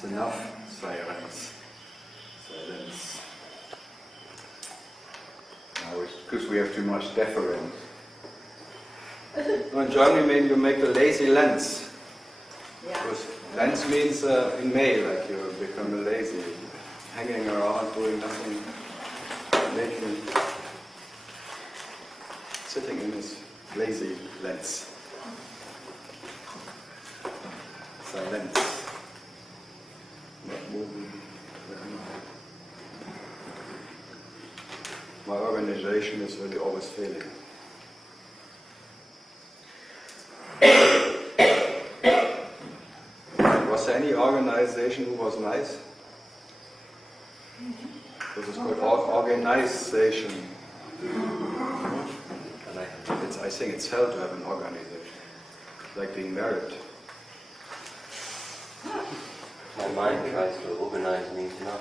It's enough silence. Silence. Now it's because we have too much deference. No, in Germany, maybe you make a lazy lens. Yeah. Because lens means in male, like you become lazy, hanging around, doing nothing, making, sitting in this lazy lens. Silence. Not moving. My organization is really always failing. Was there any organization who was nice? This is called organization. I think it's hell to have an organization. Like being married. My mind tries to organize me enough.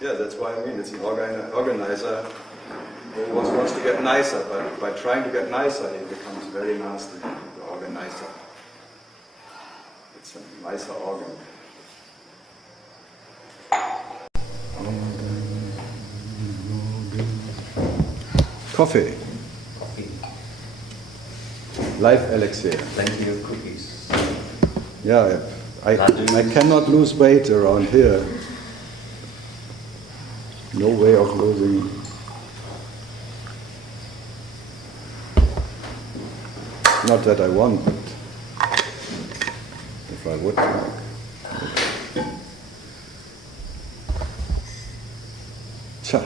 Yeah, that's why I mean it's an organizer who wants to get nicer, but by trying to get nicer he becomes very nasty, the organizer. It's a nicer organ. Coffee. Life elixir. Plenty of cookies. Yeah, I cannot lose weight around here. No way of losing. Not that I want, but if I would like. Tja,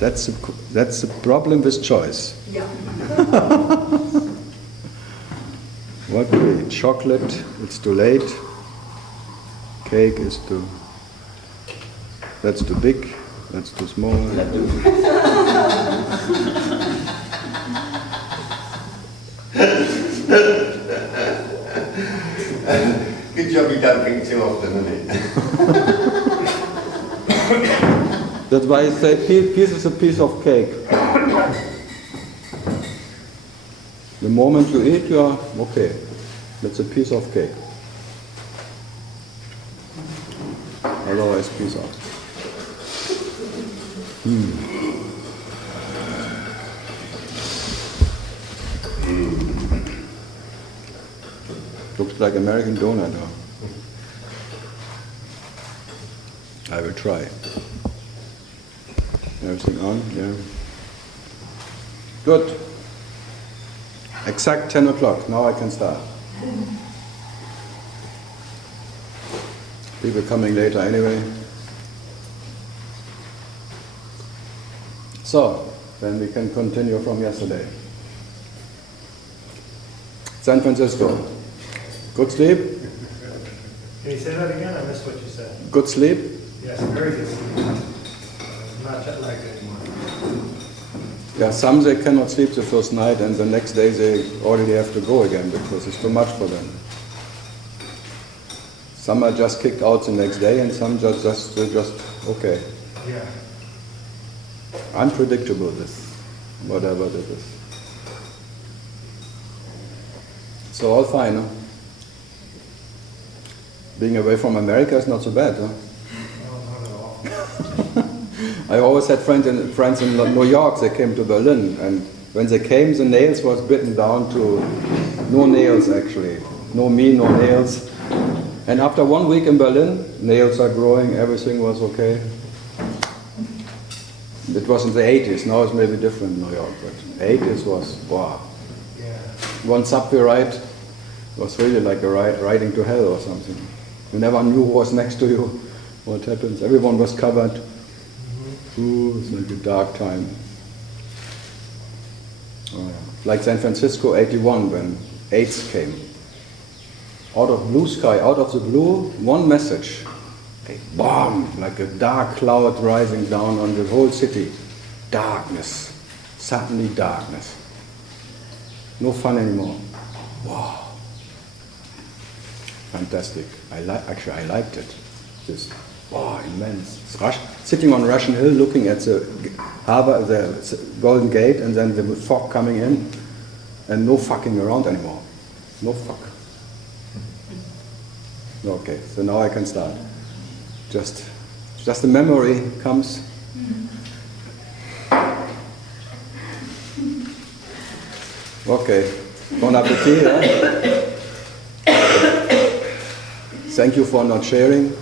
that's the problem with choice. Yeah. What do we eat? Chocolate, it's too late. Cake is too... That's too big, that's too small. Good job you don't drink too often, isn't it? That's why I say piece is a piece of cake. The moment you eat, you are okay. That's a piece of cake. Otherwise, piece out. Looks like American donut, huh? I will try. Everything on? Yeah. Good. Exact 10 o'clock. Now I can start. People coming later anyway. So, then we can continue from yesterday. San Francisco. Good sleep? Can you say that again? I missed what you said. Good sleep? Yes, very good sleep. I'm not jet lagged anymore. Yeah, some they cannot sleep the first night and the next day they already have to go again because it's too much for them. Some are just kicked out the next day and some just okay. Yeah. Unpredictable this, whatever it is. So all fine, huh? Being away from America is not so bad, huh? No, not at all. I always had friends in New York, they came to Berlin, and when they came, the nails was bitten down to no nails actually. No me, no nails. And after 1 week in Berlin, nails are growing, everything was okay. It was in the 80s, now it's maybe different in New York, but 80s was, wow. Yeah. One subway ride was really like a ride riding to hell or something. You never knew who was next to you, what happens. Everyone was covered. Ooh, it's like a dark time. Oh, yeah. Like San Francisco 81 when AIDS came. Out of blue sky, out of the blue, one message. A bomb, like a dark cloud rising down on the whole city. Darkness, suddenly darkness. No fun anymore. Wow. Fantastic. I liked it. Just, wow, immense. Sitting on Russian Hill looking at the harbor, the Golden Gate, and then the fog coming in, and no fucking around anymore. No fuck. Okay, so now I can start. just the memory comes. Okay, bon appetit. Thank you for not sharing.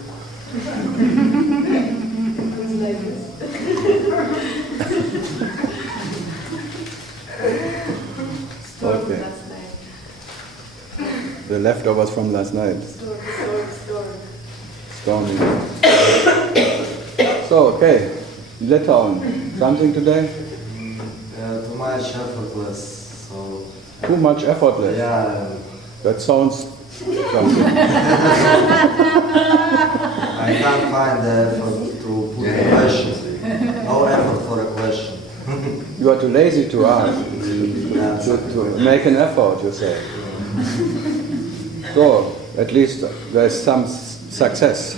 Okay. The leftovers from last night. Stormy. So, okay, Litauen. Something today? Too much effortless. So Too much effortless. yeah, That sounds something. I can't find the effort to put a question. No effort for a question. You are too lazy to ask. To make an effort, you say. So, at least there's some success.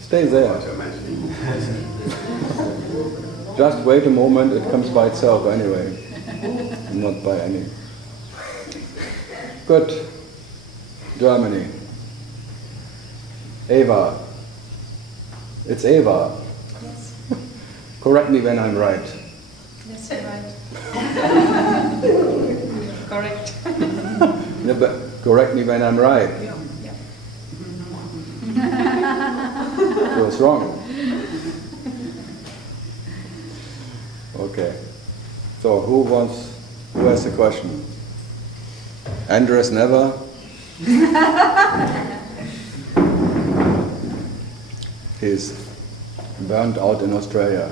Stay there. Just wait a moment, it comes by itself anyway. Not by any. Good. Germany. Eva. It's Eva. Yes. Correct me when I'm right. Yes, you're right. Correct. No, but correct me when I'm right. Yeah. So it's wrong. Okay. So who has the question? Andres never? He's burned out in Australia.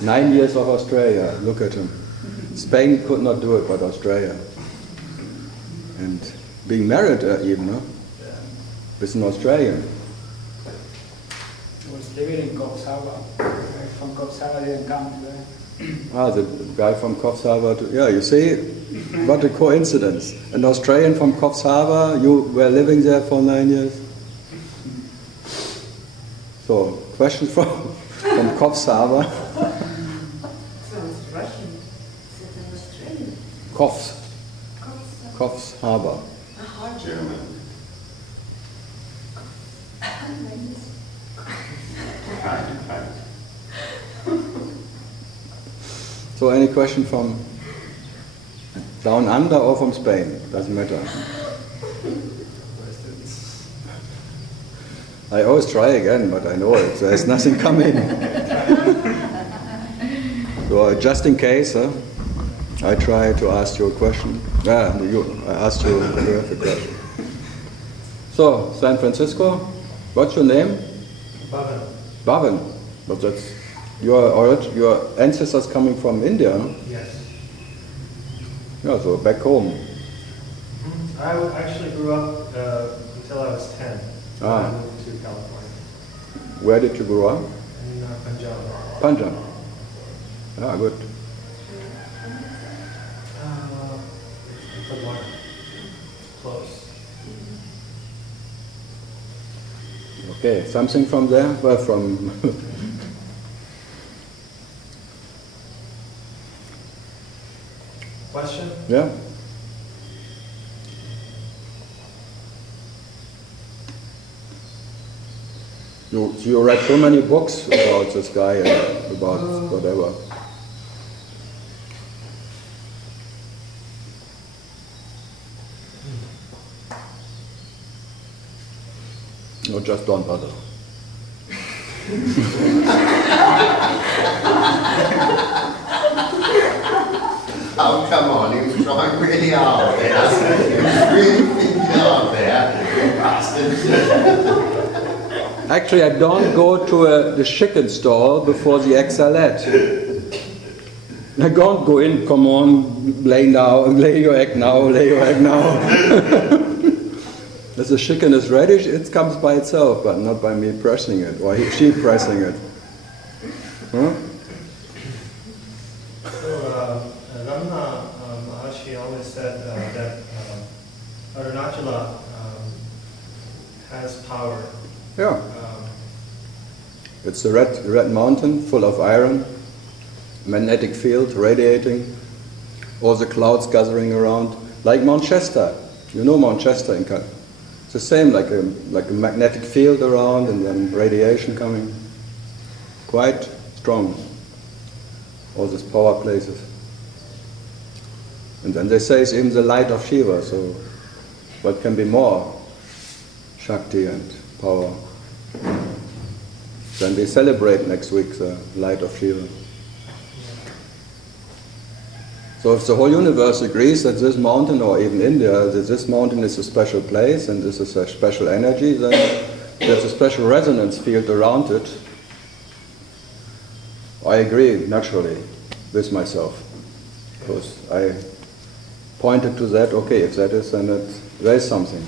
9 years of Australia, look at him. Spain could not do it, but Australia. And being married even, no? With an Australian. I was living in Coffs Harbour. From Coffs Harbour, didn't come to there. The guy from Coffs Harbour. Yeah, you see, what a coincidence. An Australian from Coffs Harbour, you were living there for 9 years. So, question from Coffs Harbour. Sounds Russian. Is it an Australian? Coffs Harbour. German. Right. So, any question from down under or from Spain? Doesn't matter. I always try again, but I know it. There's nothing coming. So, just in case, I try to ask you a question. I asked you when you have a question. So, San Francisco, what's your name? Bhavan. Bhavan. But that's your ancestors coming from India. No? Yes. Yeah, so back home. I actually grew up until I was 10. Ah. I moved to California. Where did you grow up? In Punjab. Punjab. Ah, good. For one. Close. Okay, something from there? Well, from Question? yeah. You read so many books about this guy and about whatever. No, just don't bother. Oh, come on, he was trying really hard there. He was really thinking hard there. You bastard. Actually, I don't go to the chicken stall before the eggs are laid. I don't go in, come on, lay your egg now. If the chicken is ready, it comes by itself, but not by me pressing it, or she pressing it. Huh? So, Ramana Maharshi always said that Arunachala has power. Yeah. It's a red mountain full of iron, magnetic field radiating, all the clouds gathering around. like Manchester. You know Manchester in Canada. It's the same, like a magnetic field around and then radiation coming. Quite strong. All these power places. And then they say it's even the light of Shiva, so what can be more Shakti and power? Then we celebrate next week the light of Shiva. So if the whole universe agrees that this mountain, or even India, that this mountain is a special place and this is a special energy, then there's a special resonance field around it. I agree, naturally, with myself. Because I pointed to that, okay, if that is, then there is something.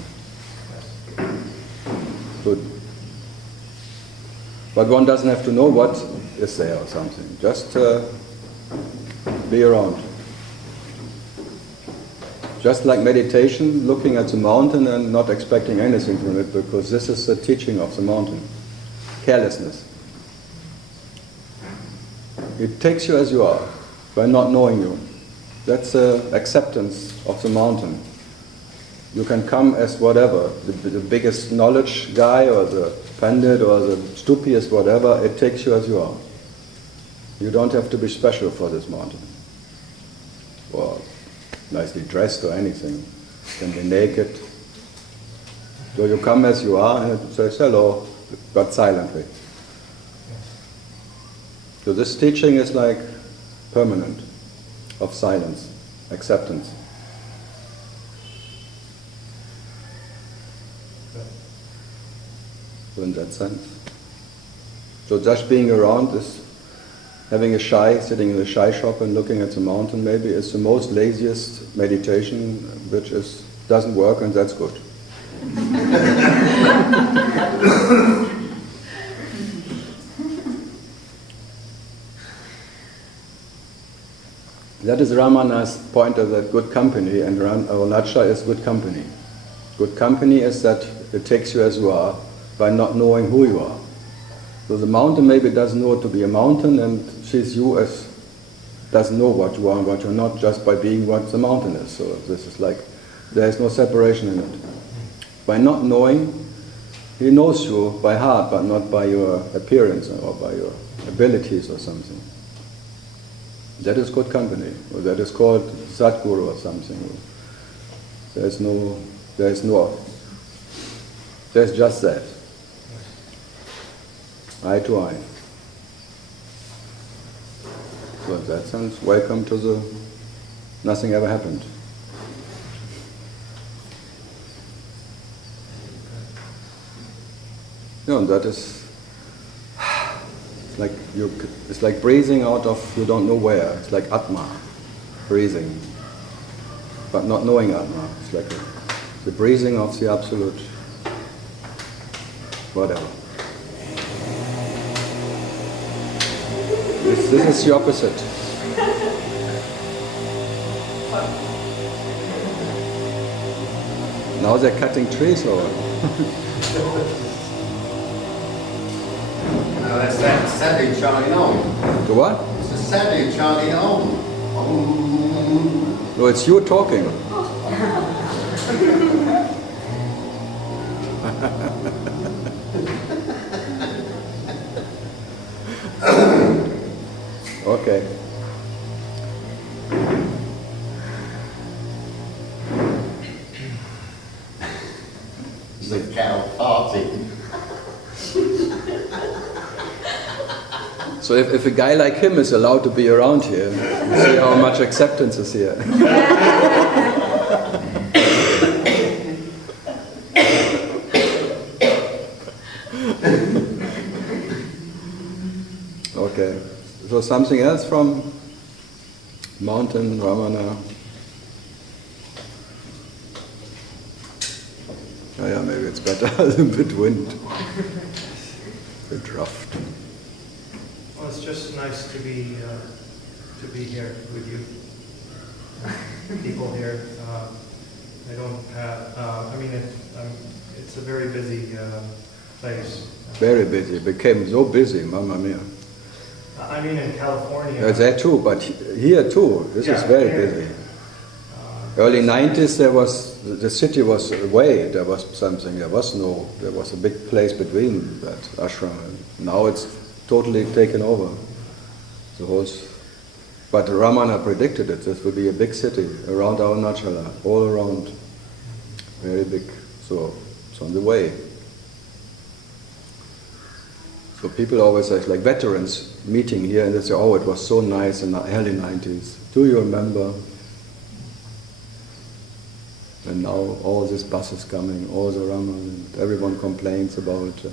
Good. But one doesn't have to know what is there or something. Just be around. Just like meditation, looking at the mountain and not expecting anything from it, because this is the teaching of the mountain. Carelessness. It takes you as you are, by not knowing you. That's acceptance of the mountain. You can come as whatever, the biggest knowledge guy or the pandit or the stupidest whatever, it takes you as you are. You don't have to be special for this mountain. Or nicely dressed or anything. You can be naked. So you come as you are and it says hello, but silently. So this teaching is like permanent, of silence, acceptance. So in that sense. So just being around is having a shy, sitting in a shy shop and looking at the mountain maybe is the most laziest meditation, which doesn't work, and that's good. That is Ramana's point of that good company, and Arunacha is good company. Good company is that it takes you as you are by not knowing who you are. So the mountain maybe doesn't know to be a mountain, and sees you as doesn't know what you are and what you're not, just by being what the mountain is. So this is like, there is no separation in it. By not knowing, he knows you by heart, but not by your appearance or by your abilities or something. That is good company, or that is called Sadguru or something. There's just that. Eye to eye. So in that sense, welcome to the nothing ever happened. No, and that is it's like breathing out of you don't know where. It's like Atma, breathing, but not knowing Atma. It's like the breathing of the absolute whatever. This is the opposite. Now they're cutting trees or No, that's that Saturday Charlie on. the what? It's a Saturday Charlie on. No, it's you talking. Okay. It's a cow party. So if a guy like him is allowed to be around here, you see how much acceptance is here. Okay. So something else from Mountain Ramana? Oh yeah, maybe it's better. A bit wind. A bit rough. Well, it's just nice to be here with you. People here. I don't have. It's a very busy place. Very busy. It became so busy, Mamma Mia. I mean, in California. There too, but here too. This is very here. busy. Early 90s, the city was away. There was something. There was a big place between that ashram. Now it's totally taken over. The whole. But Ramana predicted it. This would be a big city around Arunachala, all around, very big. So it's on the way. So people always say, like veterans meeting here, and they say, "Oh, it was so nice in the early 90s. Do you remember?" And now all this bus is coming, all the Raman, and everyone complains about it.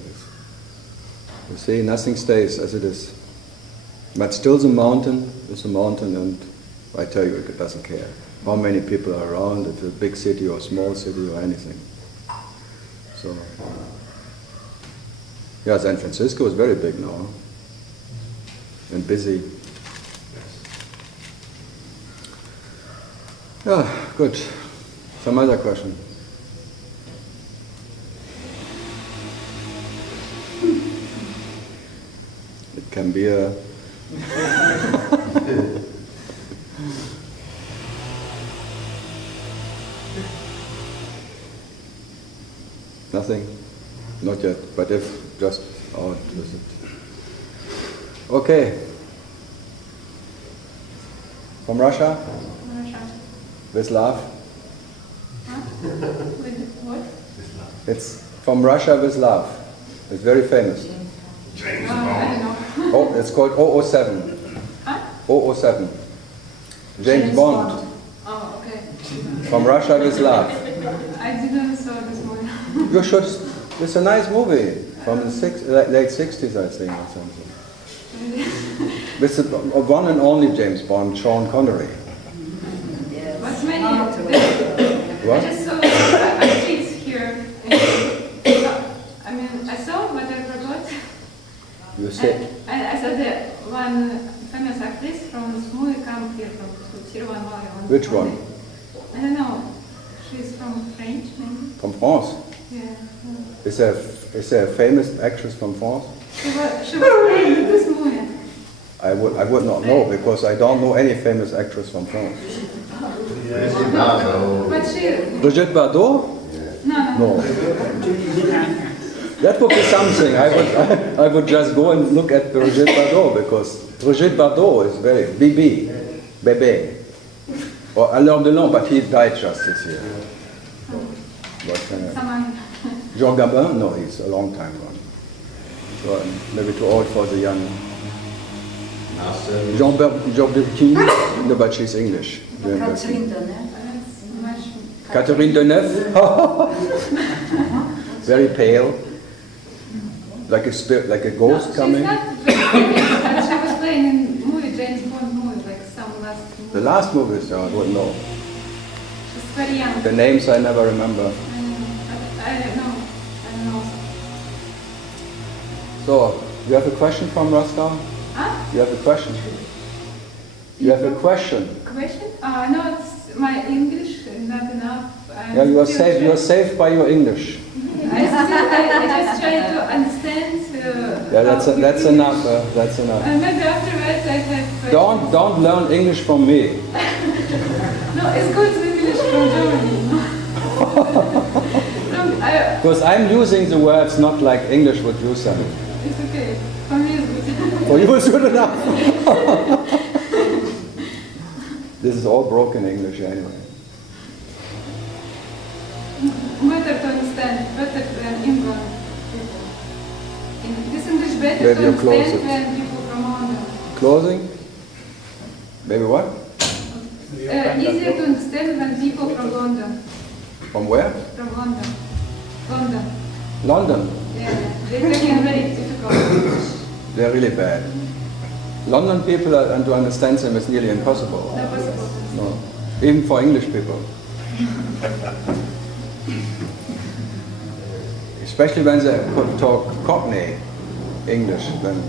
You see, nothing stays as it is. But still the mountain is a mountain, and I tell you, it doesn't care how many people are around, if it's a big city or a small city or anything. So, yeah, San Francisco is very big now, and busy. Yeah, good. Some other question? It can be a... Nothing? Not yet, but if just out with it. Okay. From Russia? Russia. With love? Huh? With what? It's from Russia with love. It's very famous. James I don't Bond. know. Oh, it's called 007. Huh? 007. James Bond. Oh, okay. From Russia with love. I didn't saw this movie. You should. It's a nice movie from the late 60s, I think, or something. With the one and only James Bond, Sean Connery. But many. What? I just saw actors here. I mean, I saw, but I forgot. You say? I saw that one famous actress from this movie come here from Tiru. Which one? I don't know. She's from French, maybe. From France. Yeah. Is there a famous actress from France? She was playing in this movie. I would not know, because I don't know any famous actress from France. But she. Brigitte Bardot? No. No. That would be something. I would just go and look at Brigitte Bardot, because Brigitte Bardot is very Bébé. Or Alain Delon, but he died just this year. Someone. Jean Gabin? No, he's a long time gone. So maybe too old for the young. Jean Bertin? No, but she's English. Catherine Deneuve. Catherine Deneuve? Very pale. Like a spirit, like a ghost coming. She's not very famous, but she was playing in movie, James Bond movie, like some last movie. The last movies, I wouldn't know. She's very young. The names I never remember. I don't know. So, you have a question from Rostov? Huh? You have a question? You have a question? Question? No, it's my English is not enough. Yeah, you are safe by your English. I just try to understand. Yeah, that's enough. That's enough. Maybe afterwards I have. Don't learn English from me. No, it's good English from Germany. Because I'm using the words not like English would use them. It's okay. For me it's good. For you it's good enough. This is all broken English anyway. Better to understand, better than England people. This English better Maybe to you're closer. understand than people from London. Closing? Maybe what? Easier to understand than people from London. From where? From London. London. London. Yeah, they're taking very difficult. They're really bad. London people, and to understand them is nearly impossible. Not possible. No. Even for English people. Especially when they talk Cockney English. Then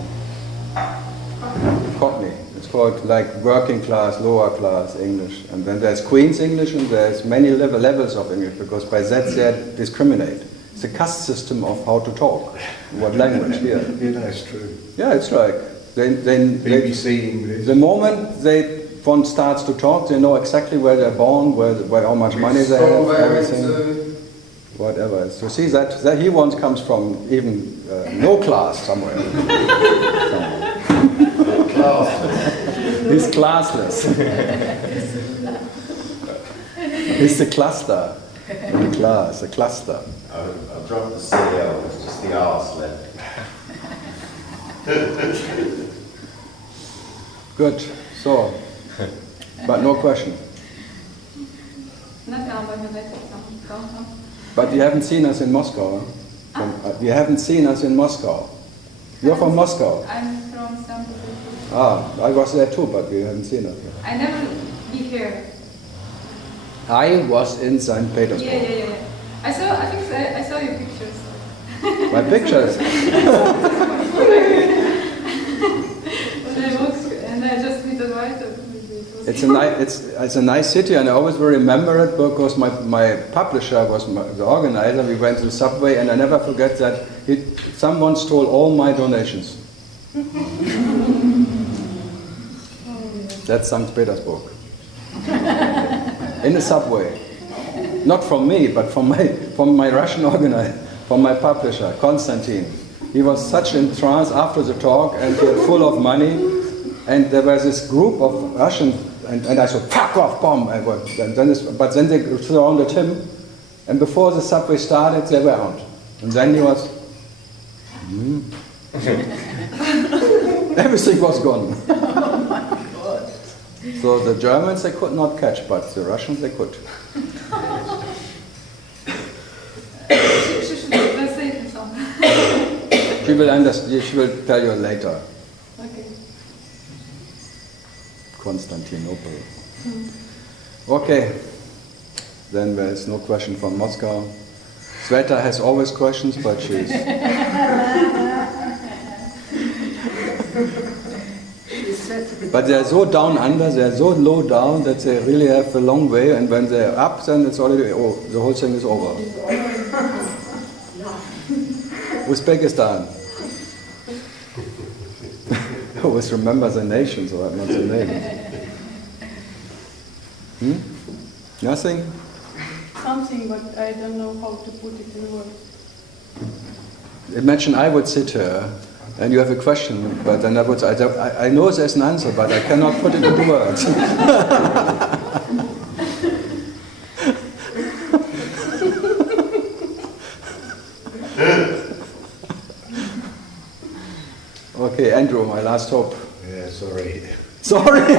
Cockney. It's called like working class, lower class English. And then there's Queen's English, and there's many levels of English, because by that they discriminate. It's a caste system of how to talk, what language here. Yeah, that's true. Yeah, it's like BBC English. the moment they one starts to talk, they know exactly where they're born, where how much money they have, everything, whatever. So see that he once comes from even no class somewhere. He's classless. He's the cluster. In class, a cluster. I'll drop the CL, it's just the arse left. Good. So, but no question. But you haven't seen us in Moscow. Huh? You haven't seen us in Moscow. You're from Moscow. I'm from St. Petersburg. Ah, I was there too, but we haven't seen us. I never be here. I was in St. Petersburg. Yeah. I think I saw your pictures. My pictures? When I walked and I just with the white. It's a nice city, and I always will remember it because my publisher was the organizer. We went to the subway, and I never forget that someone stole all my donations. That's St. Petersburg. In the subway. Not from me, but from my Russian organizer, from my publisher, Konstantin. He was such in trance after the talk, and he was full of money, and there was this group of Russians, and I said, fuck off, bomb! But then they surrounded him, and before the subway started, they were out. And then he was... Everything was gone. So the Germans they could not catch, but the Russians they could. She will understand. She will tell you later. Okay. Constantinople. Okay. Then there is no question from Moscow. Sveta has always questions, but she's... But they're so down under, they're so low down that they really have a long way, and when they're up, then it's already, the whole thing is over. Uzbekistan. I always remember the nations, or not the names. Nothing? Something, but I don't know how to put it in words. Imagine I would sit here and you have a question, but then I know there's an answer, but I cannot put it into words. Okay, Andrew, my last hope. Yeah, sorry. Sorry?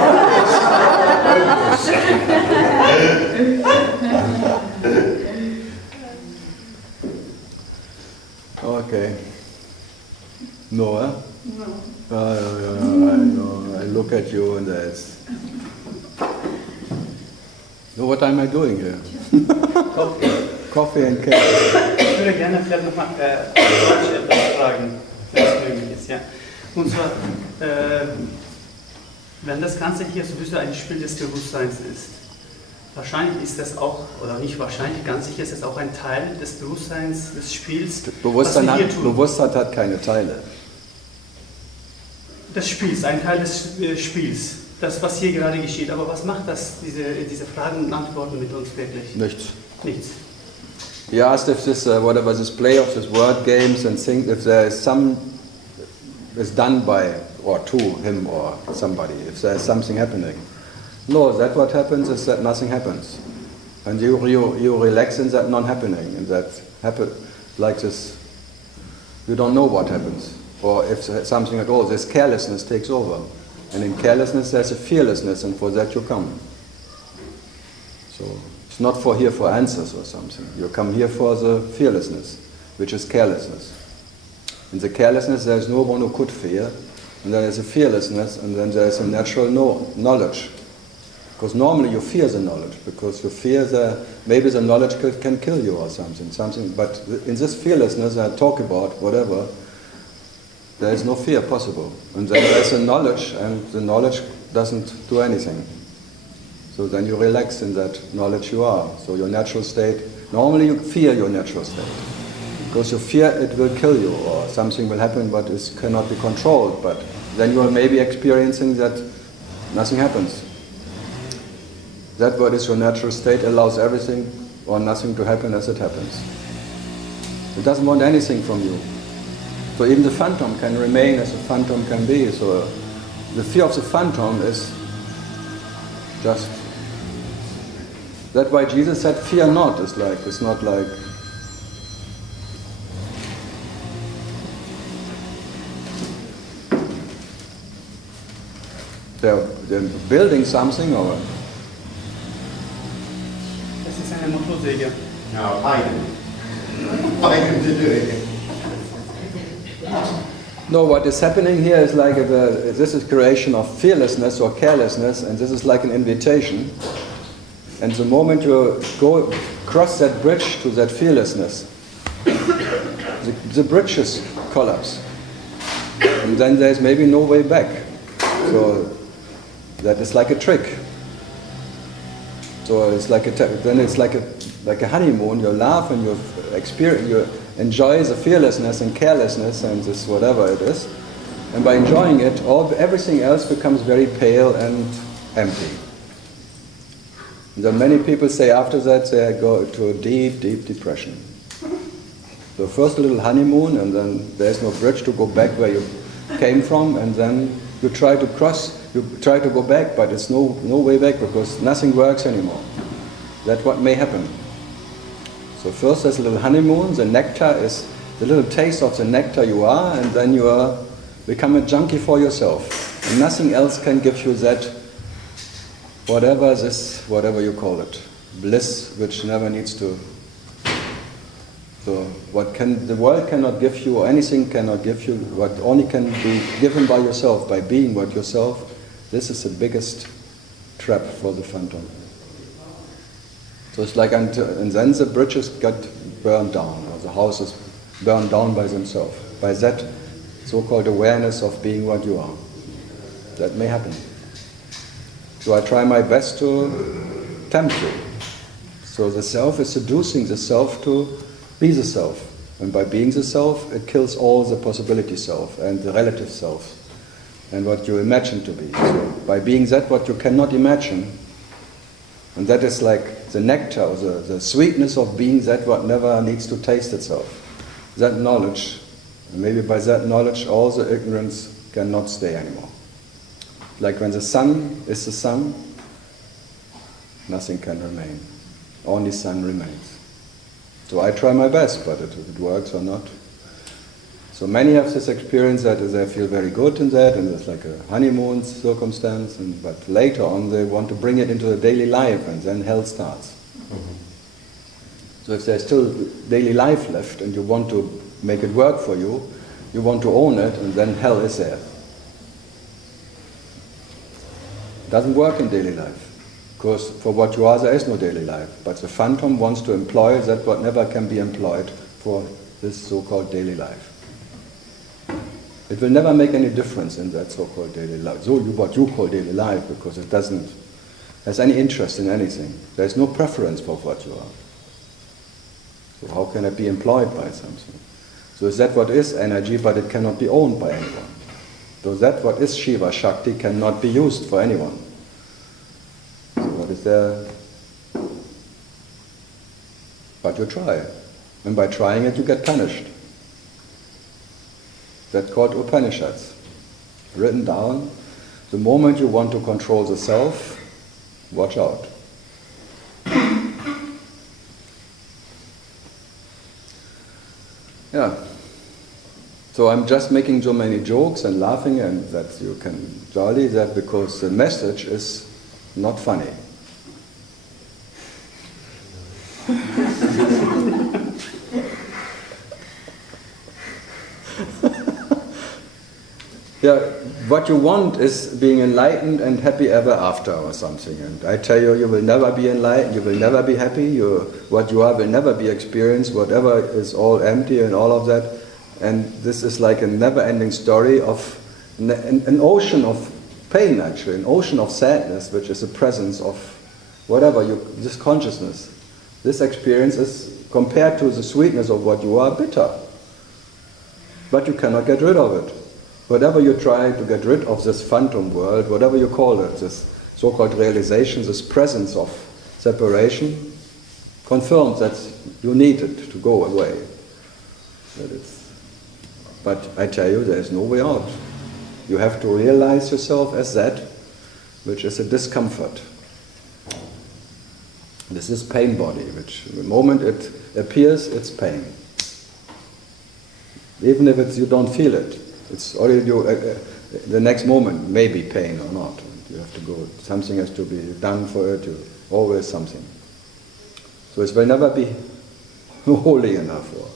Okay. No, huh? No. I know. I look at you and that's... So what am I doing here? Coffee and cake. Ich würde gerne vielleicht nochmal Deutsch etwas fragen, wenn es möglich ist. Ja. Und zwar, wenn das Ganze hier sowieso ein Spiel des Bewusstseins ist, wahrscheinlich ist das auch, oder nicht wahrscheinlich, ganz sicher ist das auch ein Teil des Bewusstseins, des Spiels. Bewusstsein hat keine Teile. Des Spiels, ein Teil des Spiels, das, was hier gerade geschieht. Aber was macht das, diese Fragen und Antworten mit uns wirklich? Nichts. Nichts. You asked if this, whatever this play of this word games and things, if there is some, is done by, or to him or somebody, if there is something happening. No, that what happens is that nothing happens. And you relax in that non-happening, and that happen like this, you don't know what happens. Or if something at all, this carelessness takes over. And in carelessness there's a fearlessness, and for that you come. So it's not here for answers or something. You come here for the fearlessness, which is carelessness. In the carelessness there is no one who could fear, and there is a fearlessness, and then there is a natural knowledge. Because normally you fear the knowledge, because you fear maybe the knowledge can kill you or something. But in this fearlessness I talk about, whatever, there is no fear possible. And then there is a knowledge, and the knowledge doesn't do anything. So then you relax in that knowledge you are. So your natural state, normally you fear your natural state. Because you fear it will kill you, or something will happen but it cannot be controlled. But then you are maybe experiencing that nothing happens. That what is your natural state allows everything or nothing to happen as it happens. It doesn't want anything from you. So even the phantom can remain as a phantom can be. So the fear of the phantom is just... That's why Jesus said, fear not. It's not like... They're building something or... Das ist eine Motorsäge. No, I can to do it. No, what is happening here is like this is creation of fearlessness or carelessness, and this is like an invitation. And the moment you go cross that bridge to that fearlessness, the bridges collapse, and then there's maybe no way back. So that is like a trick. So it's like then it's like a honeymoon. You laugh and you experience, you enjoy the fearlessness and carelessness and this whatever it is. And by enjoying it, everything else becomes very pale and empty. And then many people say after that they go to a deep, deep depression. So first a little honeymoon, and then there's no bridge to go back where you came from, and then you try to cross, you try to go back, but it's no way back because nothing works anymore. That's what may happen. So first there's a little honeymoon, the nectar is the little taste of the nectar you are, and then you become a junkie for yourself. And nothing else can give you that, whatever you call it, bliss which never needs to. So the world cannot give you, or anything cannot give you, what only can be given by yourself, by being what yourself. This is the biggest trap for the phantom. So it's like, and then the bridges got burned down, or the houses burned down by themselves, by that so-called awareness of being what you are. That may happen. So I try my best to tempt you. So the self is seducing the self to be the self. And by being the self, it kills all the possibility self and the relative self and what you imagine to be. So by being that what you cannot imagine, and that is like the nectar, or the sweetness of being that what never needs to taste itself. That knowledge, and maybe by that knowledge all the ignorance cannot stay anymore. Like when the sun is the sun, nothing can remain. Only sun remains. So I try my best, but if it works or not. So many have this experience that they feel very good in that, and it's like a honeymoon circumstance, but later on they want to bring it into the daily life, and then hell starts. Mm-hmm. So if there's still daily life left, and you want to make it work for you, you want to own it, and then hell is there. It doesn't work in daily life. Because for what you are, there is no daily life. But the phantom wants to employ that what never can be employed for this so-called daily life. It will never make any difference in that so-called daily life. So what you call daily life, because it doesn't has any interest in anything. There is no preference for what you are. So how can it be employed by something? So is that what is energy, but it cannot be owned by anyone. So that what is Shiva, Shakti, cannot be used for anyone. Is there, but you try, and by trying it you get punished. That's called Upanishads, written down. The moment you want to control the self, watch out. Yeah. So I'm just making so many jokes and laughing, and that you can jolly that because the message is not funny. Yeah, what you want is being enlightened and happy ever after or something. And I tell you, you will never be enlightened, you will never be happy, what you are will never be experienced, whatever is all empty and all of that. And this is like a never-ending story of an ocean of pain, actually, an ocean of sadness, which is the presence of whatever, this consciousness. This experience is, compared to the sweetness of what you are, bitter. But you cannot get rid of it. Whatever you try to get rid of this phantom world, whatever you call it, this so-called realization, this presence of separation, confirms that you need it to go away. But I tell you, there is no way out. You have to realize yourself as that, which is a discomfort. This is pain body, which the moment it appears, it's pain. Even if you don't feel it, it's already the next moment may be pain or not. You have to go. Something has to be done for it. Always something. So it will never be holy enough or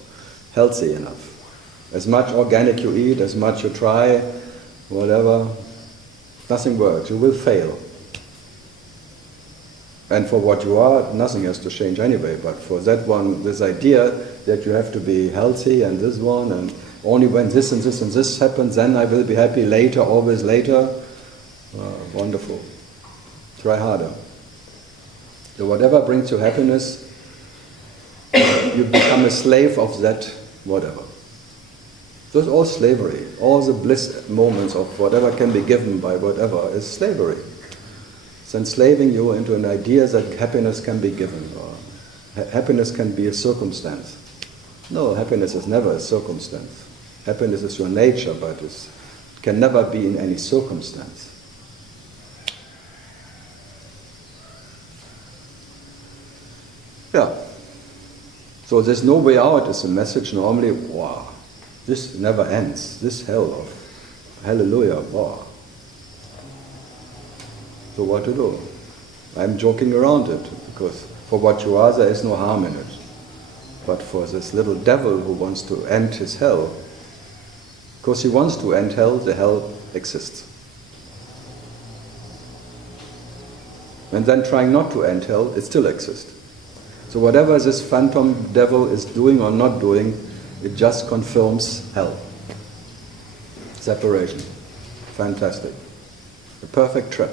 healthy enough. As much organic you eat, as much you try, whatever, nothing works. You will fail. And for what you are, nothing has to change anyway. But for that one, this idea that you have to be healthy and this one, and only when this and this and this happens, then I will be happy later, always later. Wonderful. Try harder. So whatever brings you happiness, you become a slave of that whatever. So it's all slavery. All the bliss moments of whatever can be given by whatever is slavery. It's enslaving you into an idea that happiness can be given, or happiness can be a circumstance. No, happiness is never a circumstance. Happiness is your nature, but it can never be in any circumstance. Yeah. So there's no way out is a message normally. Wow, this never ends. This hell of hallelujah. Wow. So what to do? I'm joking around it because for what you are, there is no harm in it. But for this little devil who wants to end his hell, because he wants to end hell, the hell exists. And then trying not to end hell, it still exists. So whatever this phantom devil is doing or not doing, it just confirms hell. Separation. Fantastic. A perfect trap.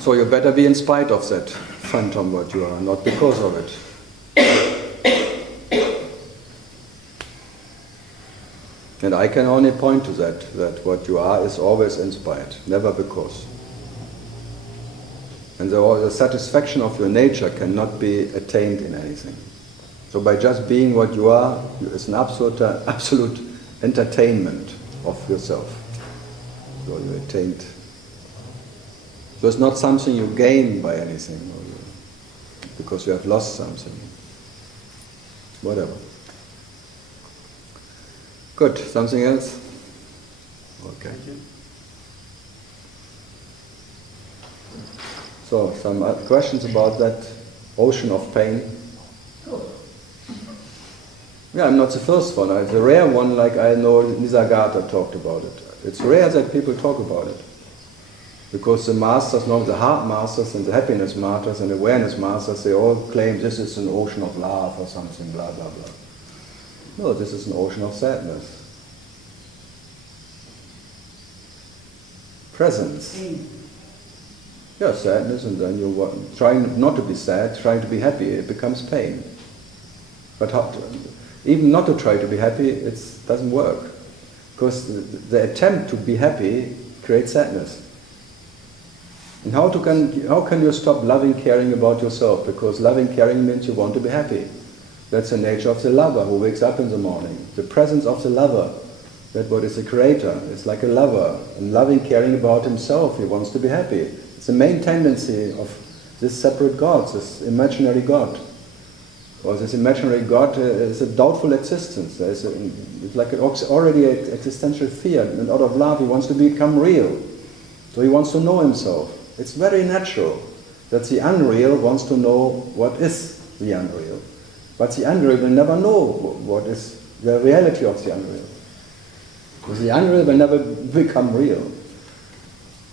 So you better be in spite of that phantom what you are, not because of it. And I can only point to that what you are is always in spite, never because. And the satisfaction of your nature cannot be attained in anything. So by just being what you are, it's an absolute entertainment of yourself. So you attained. So it's not something you gain by anything, because you have lost something. Whatever. Good. Something else? Okay. So, some questions about that ocean of pain? Yeah, I'm not the first one. It's a rare one, like I know Nisargata talked about it. It's rare that people talk about it. Because the masters, the heart masters and the happiness masters and awareness masters, they all claim this is an ocean of love or something, blah, blah, blah. No, this is an ocean of sadness. Presence. Yeah, sadness, and then you're trying not to be sad, trying to be happy, it becomes pain. But even not to try to be happy, it doesn't work. Because the attempt to be happy creates sadness. And how can you stop loving, caring about yourself? Because loving, caring means you want to be happy. That's the nature of the lover who wakes up in the morning. The presence of the lover, that what is the creator, is like a lover. And loving, caring about himself, he wants to be happy. It's the main tendency of this separate God, this imaginary God. Or this imaginary God is a doubtful existence. It's like already an existential fear. And out of love he wants to become real. So he wants to know himself. It's very natural that the unreal wants to know what is the unreal. But the unreal will never know what is the reality of the unreal. Because the unreal will never become real.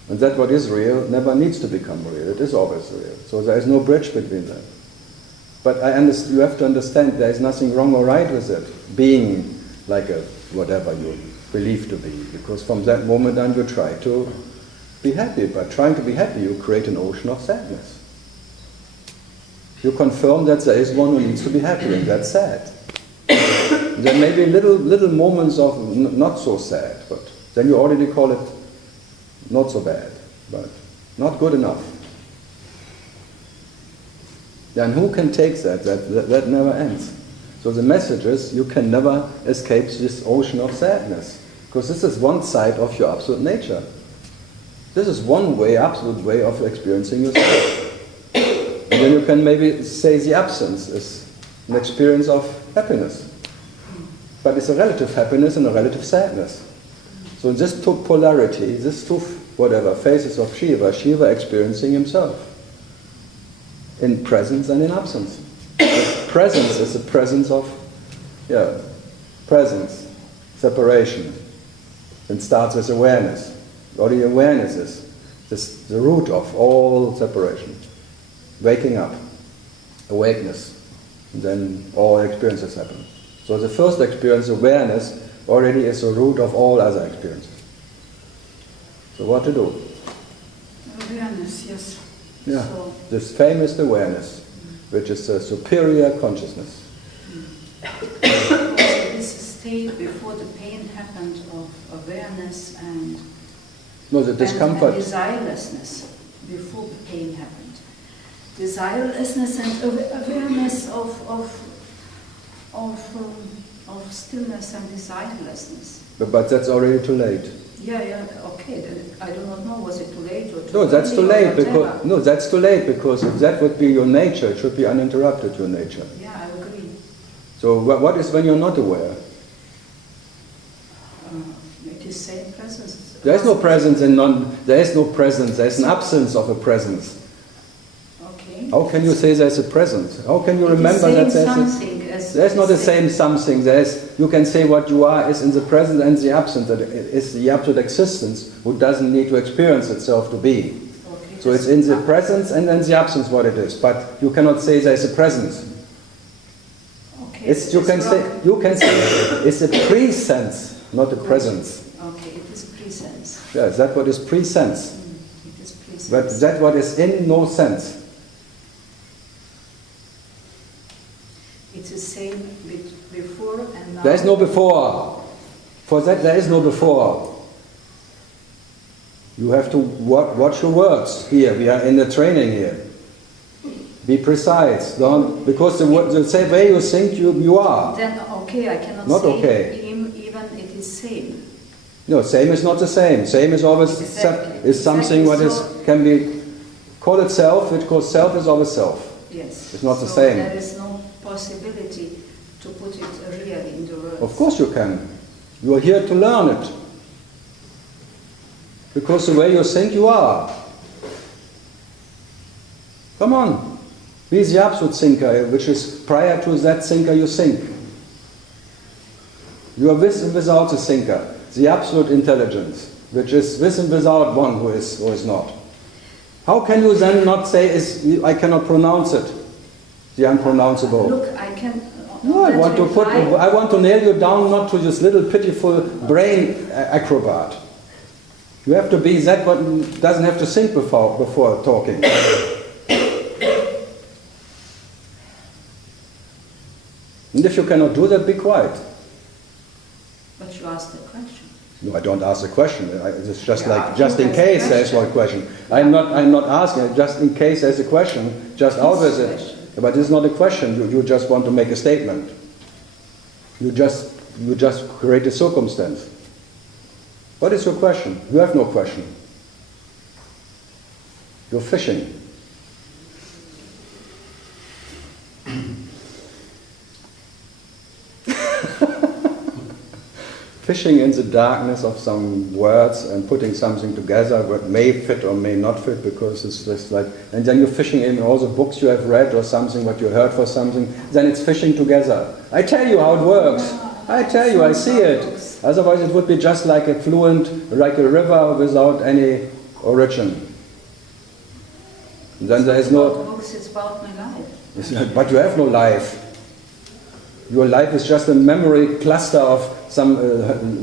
And that what is real never needs to become real. It is always real. So there is no bridge between them. But you have to understand there is nothing wrong or right with it, being like a whatever you believe to be. Because from that moment on you try to be happy. But trying to be happy, you create an ocean of sadness. You confirm that there is one who needs to be happy, and that's sad. There may be little moments of not so sad, but then you already call it not so bad. But Not good enough. Then who can take that? That never ends. So the message is, you can never escape this ocean of sadness. Because this is one side of your absolute nature. This is one way, absolute way of experiencing yourself. And then you can maybe say the absence is an experience of happiness. But it's a relative happiness and a relative sadness. So in this two polarity, these two phases of Shiva experiencing himself. In presence and in absence. The presence is the presence of, presence, separation. It starts with awareness. Or the awareness is the root of all separation. Waking up, awakeness, and then all experiences happen. So the first experience, awareness, already is the root of all other experiences. So what to do? Awareness, yes. Yeah, So, this famous awareness, which is a superior consciousness. this state before the pain happened of awareness and No, the discomfort. and desirelessness before the pain happened. Desirelessness and awareness of stillness and desirelessness. But that's already too late. Yeah, okay. Then I do not know, was it too late or too No, that's too early or late whatever. that's too late because if that would be your nature, it should be uninterrupted, your nature. Yeah, I agree. So what is when you're not aware? It is same presence. There is no presence there is no presence, there is an absence of a presence. Okay. How can you say there's a presence? How can you remember It that is there's something there's not the same something. You can say what you are is in the present and the absent. That is the absolute existence who doesn't need to experience itself to be. Okay, So it's in the presence and then the absence what it is. But you cannot say there's a presence. Okay, You can say it's a pre-sense, not a presence. Okay, it is presence. Yes, that's what is pre-sense. It is presence. But that's what is in no sense. It's the same before and now. There is no before. For that there is no before. You have to watch your words here. We are in the training here. Be precise. Because the same way you think you are. Then okay, I cannot Not say okay. even it is same. No, same is not the same. Same is always Exactly. is something what Exactly. can be call it self, because self is always self. Yes. It's not the So same. There is no possibility to put it really in the words. Of course you can. You are here to learn it. Because the way you think you are. Come on. Be the absolute thinker, which is prior to that thinker you think. You are with and without the thinker. The absolute intelligence, which is with and without one who is or is not. How can you then not say, I cannot pronounce it? The unpronounceable. Look, I can. No, I want to nail you down, not to this little pitiful brain acrobat. You have to be that one doesn't have to think before talking. And if you cannot do that, be quiet. But you asked the question. No, I don't ask the question. It's just Yeah, like, just in you ask the case there's question. one question. I'm not asking, just in case there's a question, just out with it. Question. But it's not a question, you just want to make a statement. You just create a circumstance. What is your question? You have no question. You're fishing. Fishing in the darkness of some words and putting something together that may fit or may not fit, because it's just like, and then you're fishing in all the books you have read or something, what you heard for something, then it's fishing together. I tell you how it works. I tell you, I see it. Otherwise it would be just like a fluent, like a river without any origin. And then there is no... Books, it's about my life. But you have no life. Your life is just a memory cluster of some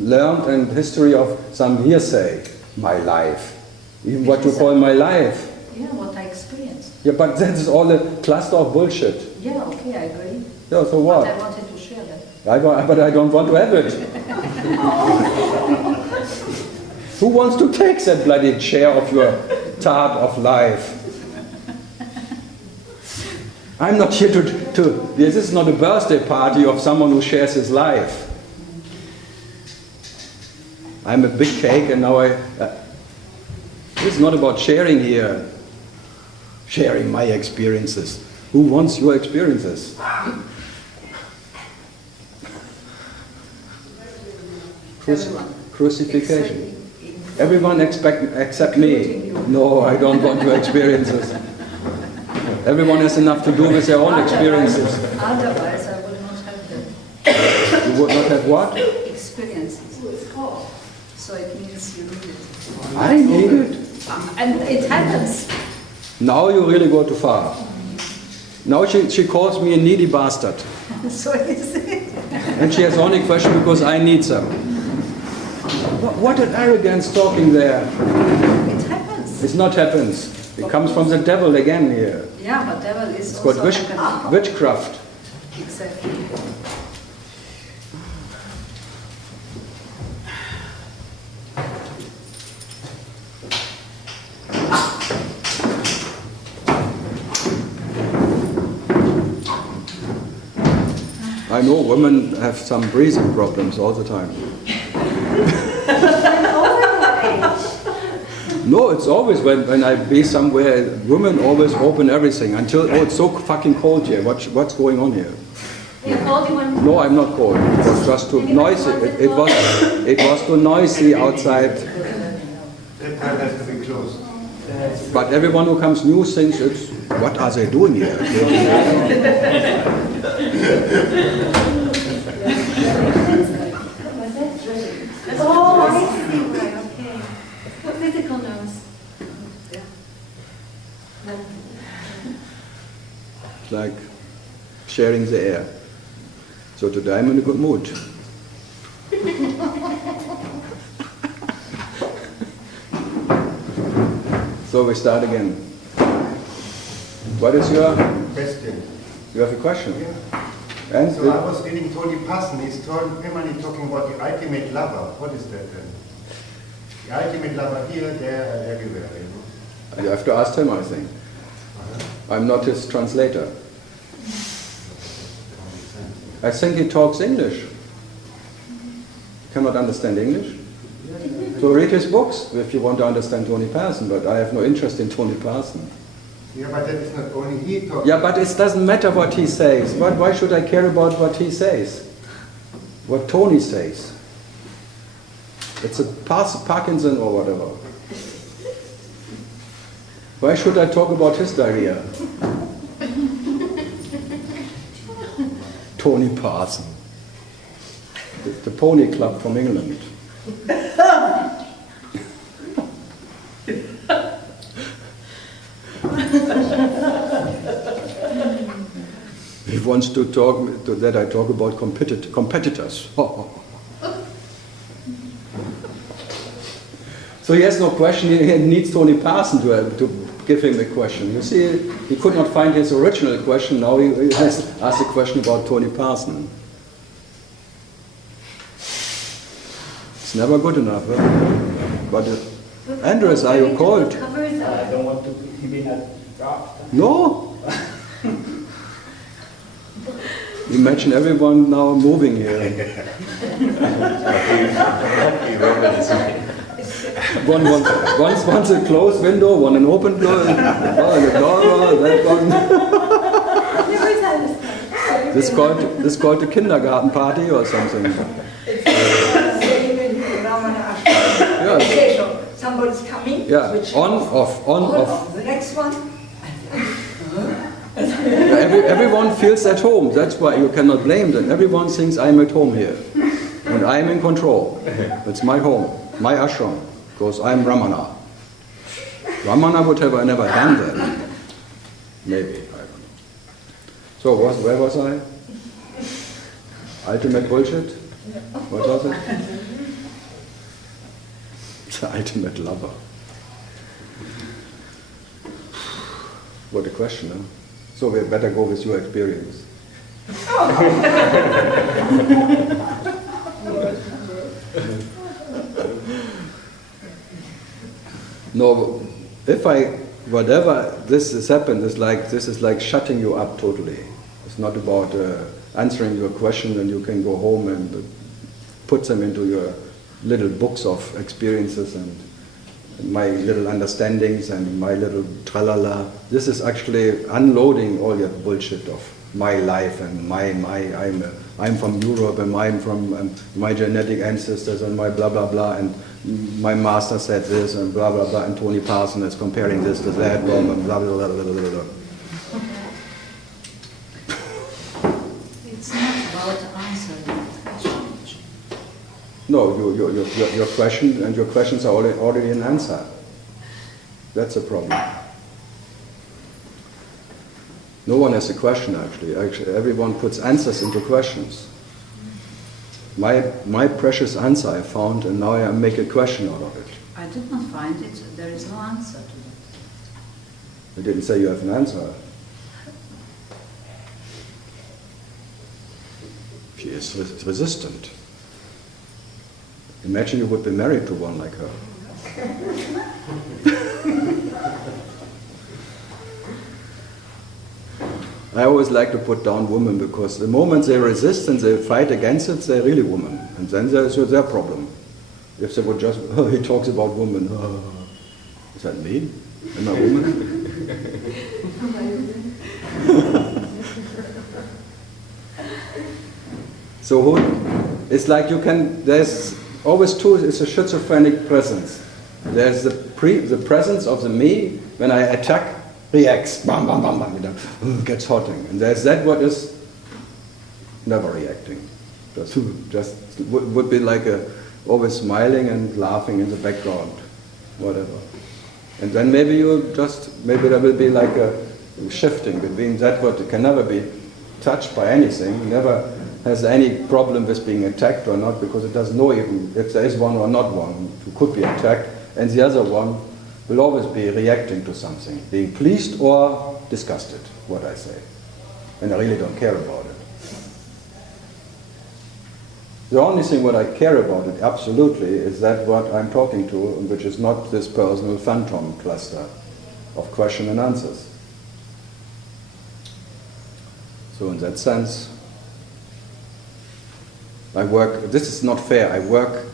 learned and history of some hearsay. My life. Even what you call my life. Yeah, what I experienced. Yeah, but that is all a cluster of bullshit. Yeah, okay, I agree. Yeah, so what? But I wanted to share that. But I don't want to have it. Who wants to take that bloody share of your tart of life. I'm not here this is not a birthday party of someone who shares his life. I'm a big cake and now it's not about sharing here. Sharing my experiences. Who wants your experiences? Crucifixion. Everyone except me. No, I don't want your experiences. Everyone has enough to do with their own experiences. Otherwise, I would not have them. You would not have what? Experiences. So it means you need it. I need it. And it happens. Now you really go too far. Now she calls me a needy bastard. So is it. And she has only question because I need them. What an arrogance talking there. It happens. It's not happens. It comes from the devil again here. Yeah, but devil is It's also called witchcraft. Exactly. I know women have some breathing problems all the time. No, it's always when I be somewhere, women always open everything until, oh, it's so fucking cold here. What's going on here? No, I'm not cold. It was just too noisy. It was too noisy outside. That time has to be closed. But everyone who comes new thinks it's, what are they doing here? Oh, I see. Right, okay. Physical nose. It's like sharing the air. So today I'm in a good mood. So we start again. What is your Question. You have a question? Yeah. And So I was reading Tony Parson. He's permanently talking about the ultimate lover. What is that then? The ultimate lover here, there, and everywhere, you know? you have to ask him, I think. I'm not his translator. I think he talks English. Cannot understand English? So read his books if you want to understand Tony Parson, but I have no interest in Tony Parson. Yeah, but that is not only he talking. Yeah, but it doesn't matter what he says. Why should I care about what he says? What Tony says? It's a Parkinson or whatever. Why should I talk about his diarrhea? Tony Parson. The Pony Club from England. He wants to talk that I talk about competitors. So he has no question. He needs Tony Parson to give him a question. You see, he could not find his original question. Now he has asked a question about Tony Parson. It's never good enough. But Andres, are you cold? I don't want to be in a draft. No. Imagine everyone now moving here. One wants a closed window, one an open door, that one. This called a kindergarten party or something. Yeah. Somebody's coming. Yeah, on, off. The next one. Everyone feels at home. That's why you cannot blame them. Everyone thinks I'm at home here. And I'm in control. It's my home, my ashram. Because I'm Ramana. Ramana would have never done that. Maybe, I don't know. So where was I? Ultimate bullshit? What was it? The ultimate lover. What a question, huh? So we better go with your experience. No, if whatever this has happened is like, this is like shutting you up totally. It's not about answering your question and you can go home and put them into your little books of experiences and my little understandings and my little tralala. This is actually unloading all your bullshit of my life and I'm from Europe and I'm from my genetic ancestors and my blah blah blah and my master said this and blah blah blah and Tony Parson is comparing this to that blah blah blah blah blah blah blah. It's not about answering the question. No, your question and your questions are already an answer. That's a problem. No one has a question actually. Everyone puts answers into questions. My precious answer I found and now I make a question out of it. I did not find it. There is no answer to it. I didn't say you have an answer. She is resistant. Imagine you would be married to one like her. I always like to put down women because the moment they resist and they fight against it, they're really women. And then there's their problem. If they would just, oh, he talks about women. Oh. Is that me? Am I a woman? So it's like you can, there's always two, it's a schizophrenic presence. There's the presence of the me, when I attack, reacts, bam, bam, bam, bam, gets hotting. And there's that what is never reacting. Just would be like always smiling and laughing in the background, whatever. And then maybe maybe there will be like a shifting between that what can never be touched by anything, never has any problem with being attacked or not, because it doesn't know even if there is one or not one who could be attacked, and the other one will always be reacting to something, being pleased or disgusted, what I say. And I really don't care about it. The only thing what I care about it, absolutely, is that what I'm talking to, which is not this personal phantom cluster of question and answers. So in that sense, I work, this is not fair, I work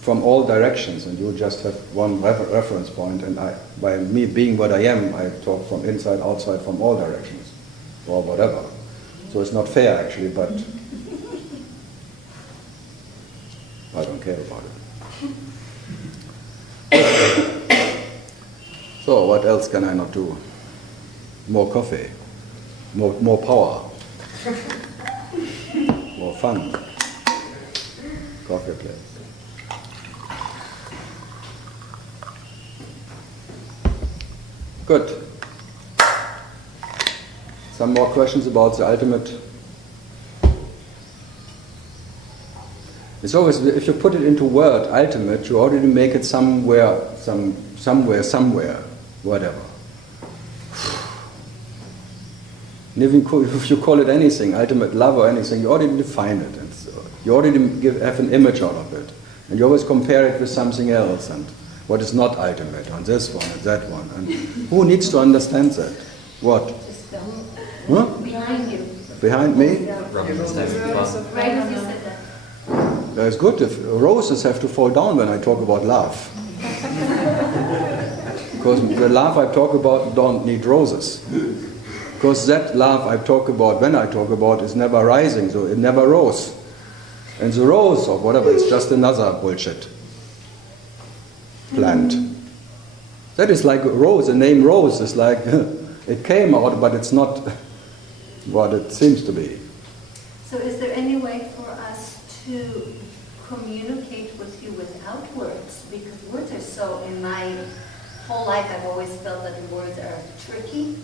from all directions and you just have one reference point, and by me being what I am, I talk from inside, outside, from all directions, or whatever. So it's not fair actually, but I don't care about it. So what else can I not do? More coffee, more power, more fun. Coffee place. Good. Some more questions about the ultimate. It's always, if you put it into word, ultimate, you already make it somewhere, whatever. And if you call it anything, ultimate love or anything, you already define it. And so you already have an image out of it. And you always compare it with something else and what is not ultimate, on this one and that one. And who needs to understand that? What? Huh? Behind you. Behind me? Right as you said that. It's good if roses have to fall down when I talk about love. Because the love I talk about don't need roses. Because that love I talk about, when I talk about, is never rising, so it never rose. And the rose or whatever is just another bullshit plant. That is like rose, the name rose is like, it came out, but it's not what it seems to be. So is there any way for us to communicate with you without words? Because words are so, in my whole life I've always felt that words are tricky.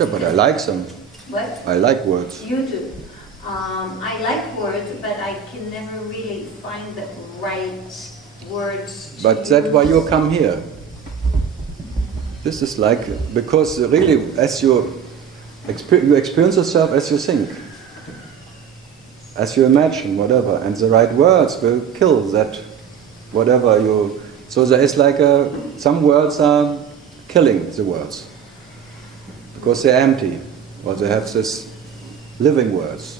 Yeah, but I like them. What? I like words. You do. I like words, but I can never really find the right words to But that's why you come here. This is like, because really, as you experience yourself as you think, as you imagine, whatever, and the right words will kill that, whatever you. So there is like some words killing the words. Because they're empty, or they have this living words,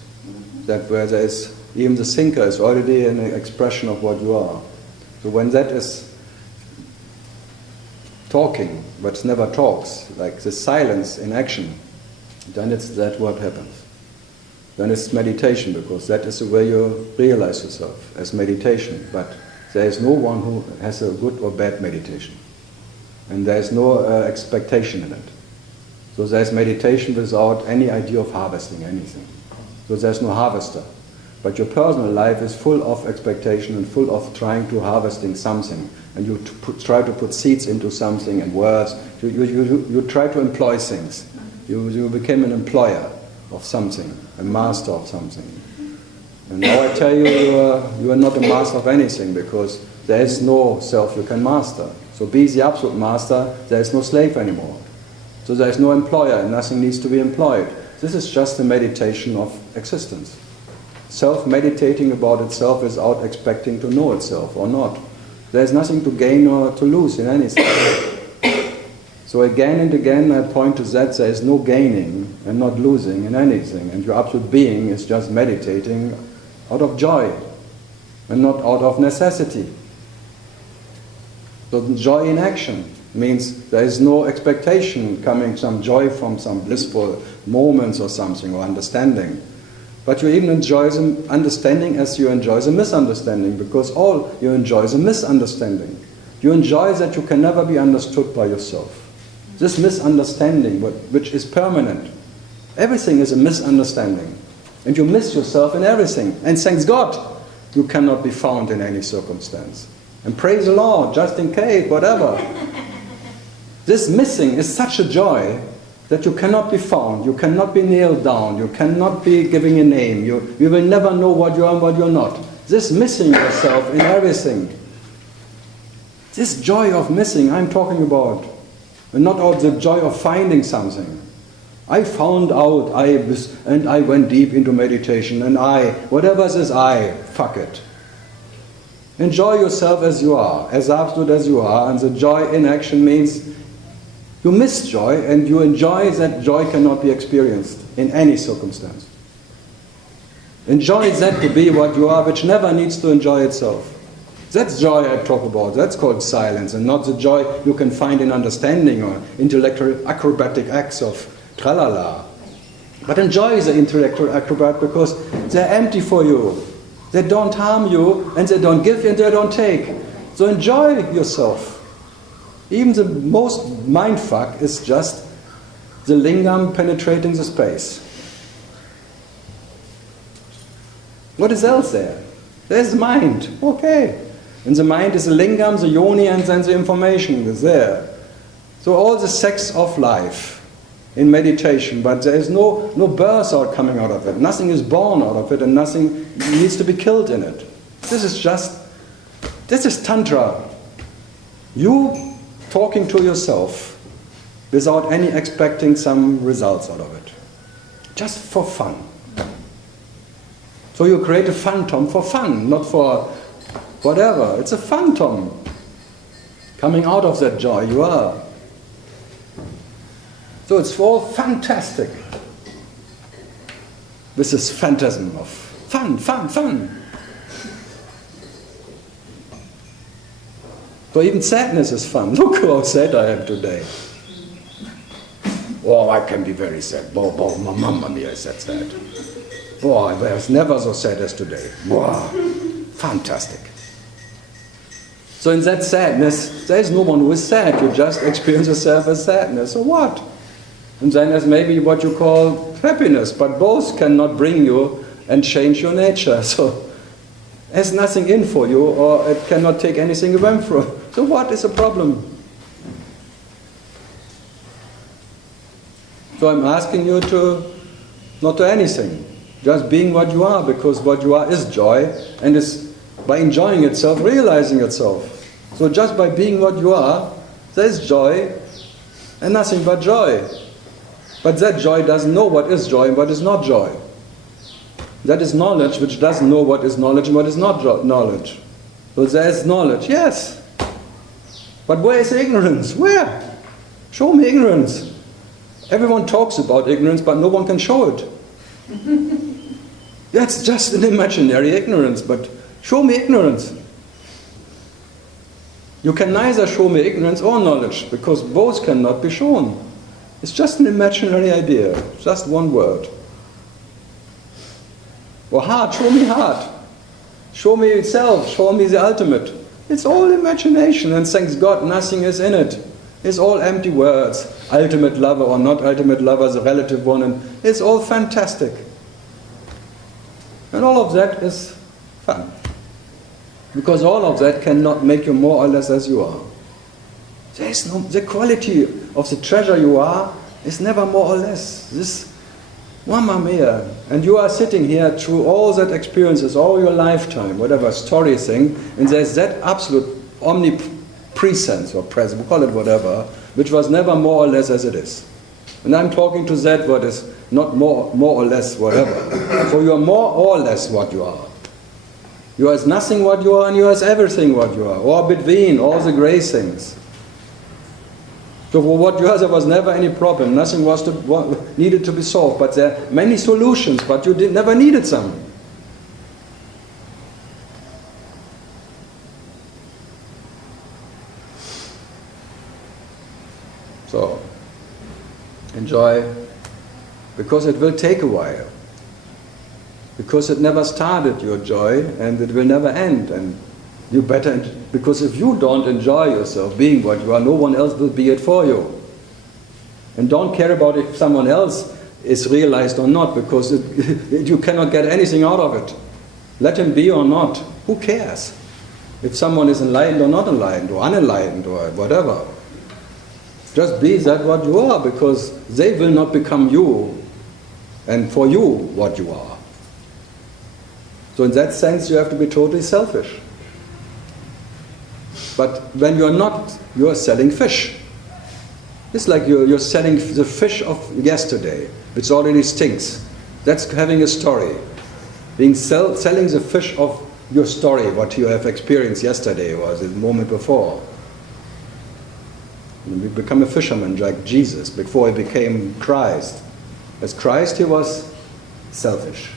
that where there is, even the thinker is already an expression of what you are. So when that is talking, but never talks, like the silence in action, then it's that what happens. Then it's meditation, because that is the way you realize yourself, as meditation. But there is no one who has a good or bad meditation. And there is no expectation in it. So there's meditation without any idea of harvesting anything. So there's no harvester. But your personal life is full of expectation and full of trying to harvesting something. And you try to put seeds into something and words. You try to employ things. You became an employer of something, a master of something. And now I tell you, you are not a master of anything, because there is no self you can master. So be the absolute master, there is no slave anymore. So there is no employer, and nothing needs to be employed. This is just a meditation of existence. Self-meditating about itself without expecting to know itself or not. There is nothing to gain or to lose in anything. So again and again I point to that there is no gaining and not losing in anything, and your absolute being is just meditating out of joy and not out of necessity. So joy in action means there is no expectation coming, some joy from some blissful moments or something, or understanding. But you even enjoy the understanding as you enjoy the misunderstanding, because all you enjoy is a misunderstanding. You enjoy that you can never be understood by yourself. This misunderstanding, which is permanent. Everything is a misunderstanding. And you miss yourself in everything. And thanks God, you cannot be found in any circumstance. And praise the Lord, just in case, whatever. This missing is such a joy that you cannot be found, you cannot be nailed down, you cannot be giving a name, you will never know what you are and what you're not. This missing yourself in everything. This joy of missing I'm talking about. And not all the joy of finding something. I found out, and I went deep into meditation, and whatever this fuck it. Enjoy yourself as you are, as absolute as you are, and the joy in action means you miss joy, and you enjoy that joy cannot be experienced in any circumstance. Enjoy that to be what you are, which never needs to enjoy itself. That's joy I talk about. That's called silence, and not the joy you can find in understanding or intellectual acrobatic acts of tralala. But enjoy the intellectual acrobat, because they're empty for you. They don't harm you, and they don't give you, and they don't take. So enjoy yourself. Even the most mindfuck is just the lingam penetrating the space. What is else there? There's mind. Okay. And the mind is the lingam, the yoni, and then the information is there. So all the sex of life in meditation, but there is no birth out coming out of it. Nothing is born out of it, and nothing needs to be killed in it. This is Tantra. You talking to yourself without any expecting some results out of it. Just for fun. So you create a phantom for fun, not for whatever. It's a phantom coming out of that joy you are. So it's all fantastic. With this phantasm of fun, fun, fun. So even sadness is fun. Look how sad I am today. Oh, I can be very sad. Oh, mamma mia, is that sad. Oh, I was never so sad as today. Wow, fantastic. So in that sadness, there is no one who is sad. You just experience yourself as sadness. So what? And then there's maybe what you call happiness, but both cannot bring you and change your nature. So there's nothing in for you, or it cannot take anything away from you. So what is the problem? So I'm asking you to not do anything. Just being what you are, because what you are is joy, and is by enjoying itself, realizing itself. So just by being what you are, there's joy, and nothing but joy. But that joy doesn't know what is joy and what is not joy. That is knowledge which doesn't know what is knowledge and what is not knowledge. So there is knowledge, yes. But where is ignorance? Where? Show me ignorance. Everyone talks about ignorance, but no one can show it. That's just an imaginary ignorance, but show me ignorance. You can neither show me ignorance or knowledge, because both cannot be shown. It's just an imaginary idea, just one word. Or heart, show me heart. Show me itself, show me the ultimate. It's all imagination, and thanks God, nothing is in it. It's all empty words. Ultimate lover or not ultimate lover is a relative one, and it's all fantastic. And all of that is fun. Because all of that cannot make you more or less as you are. There is no, the quality of the treasure you are is never more or less. This Mamma mia. And you are sitting here through all that experiences, all your lifetime, whatever story thing, and there's that absolute omnipresence or presence, we call it whatever, which was never more or less as it is. And I'm talking to that what is not more or less whatever. So you are more or less what you are. You are as nothing what you are, and you are as everything what you are, or between all the grey things. So for what you are, there was never any problem. Nothing was needed to be solved. But there are many solutions, but you never needed some. So, enjoy, because it will take a while. Because it never started, your joy, and it will never end. And you better, because if you don't enjoy yourself being what you are, no one else will be it for you. And don't care about if someone else is realized or not, because you cannot get anything out of it. Let him be or not. Who cares? If someone is enlightened or not enlightened, or unenlightened, or whatever. Just be that what you are, because they will not become you, and for you, what you are. So in that sense, you have to be totally selfish. But when you're not, you're selling fish. It's like you're selling the fish of yesterday, which already stinks. That's having a story. Selling the fish of your story, what you have experienced yesterday or the moment before. And we become a fisherman like Jesus before he became Christ. As Christ, he was selfish.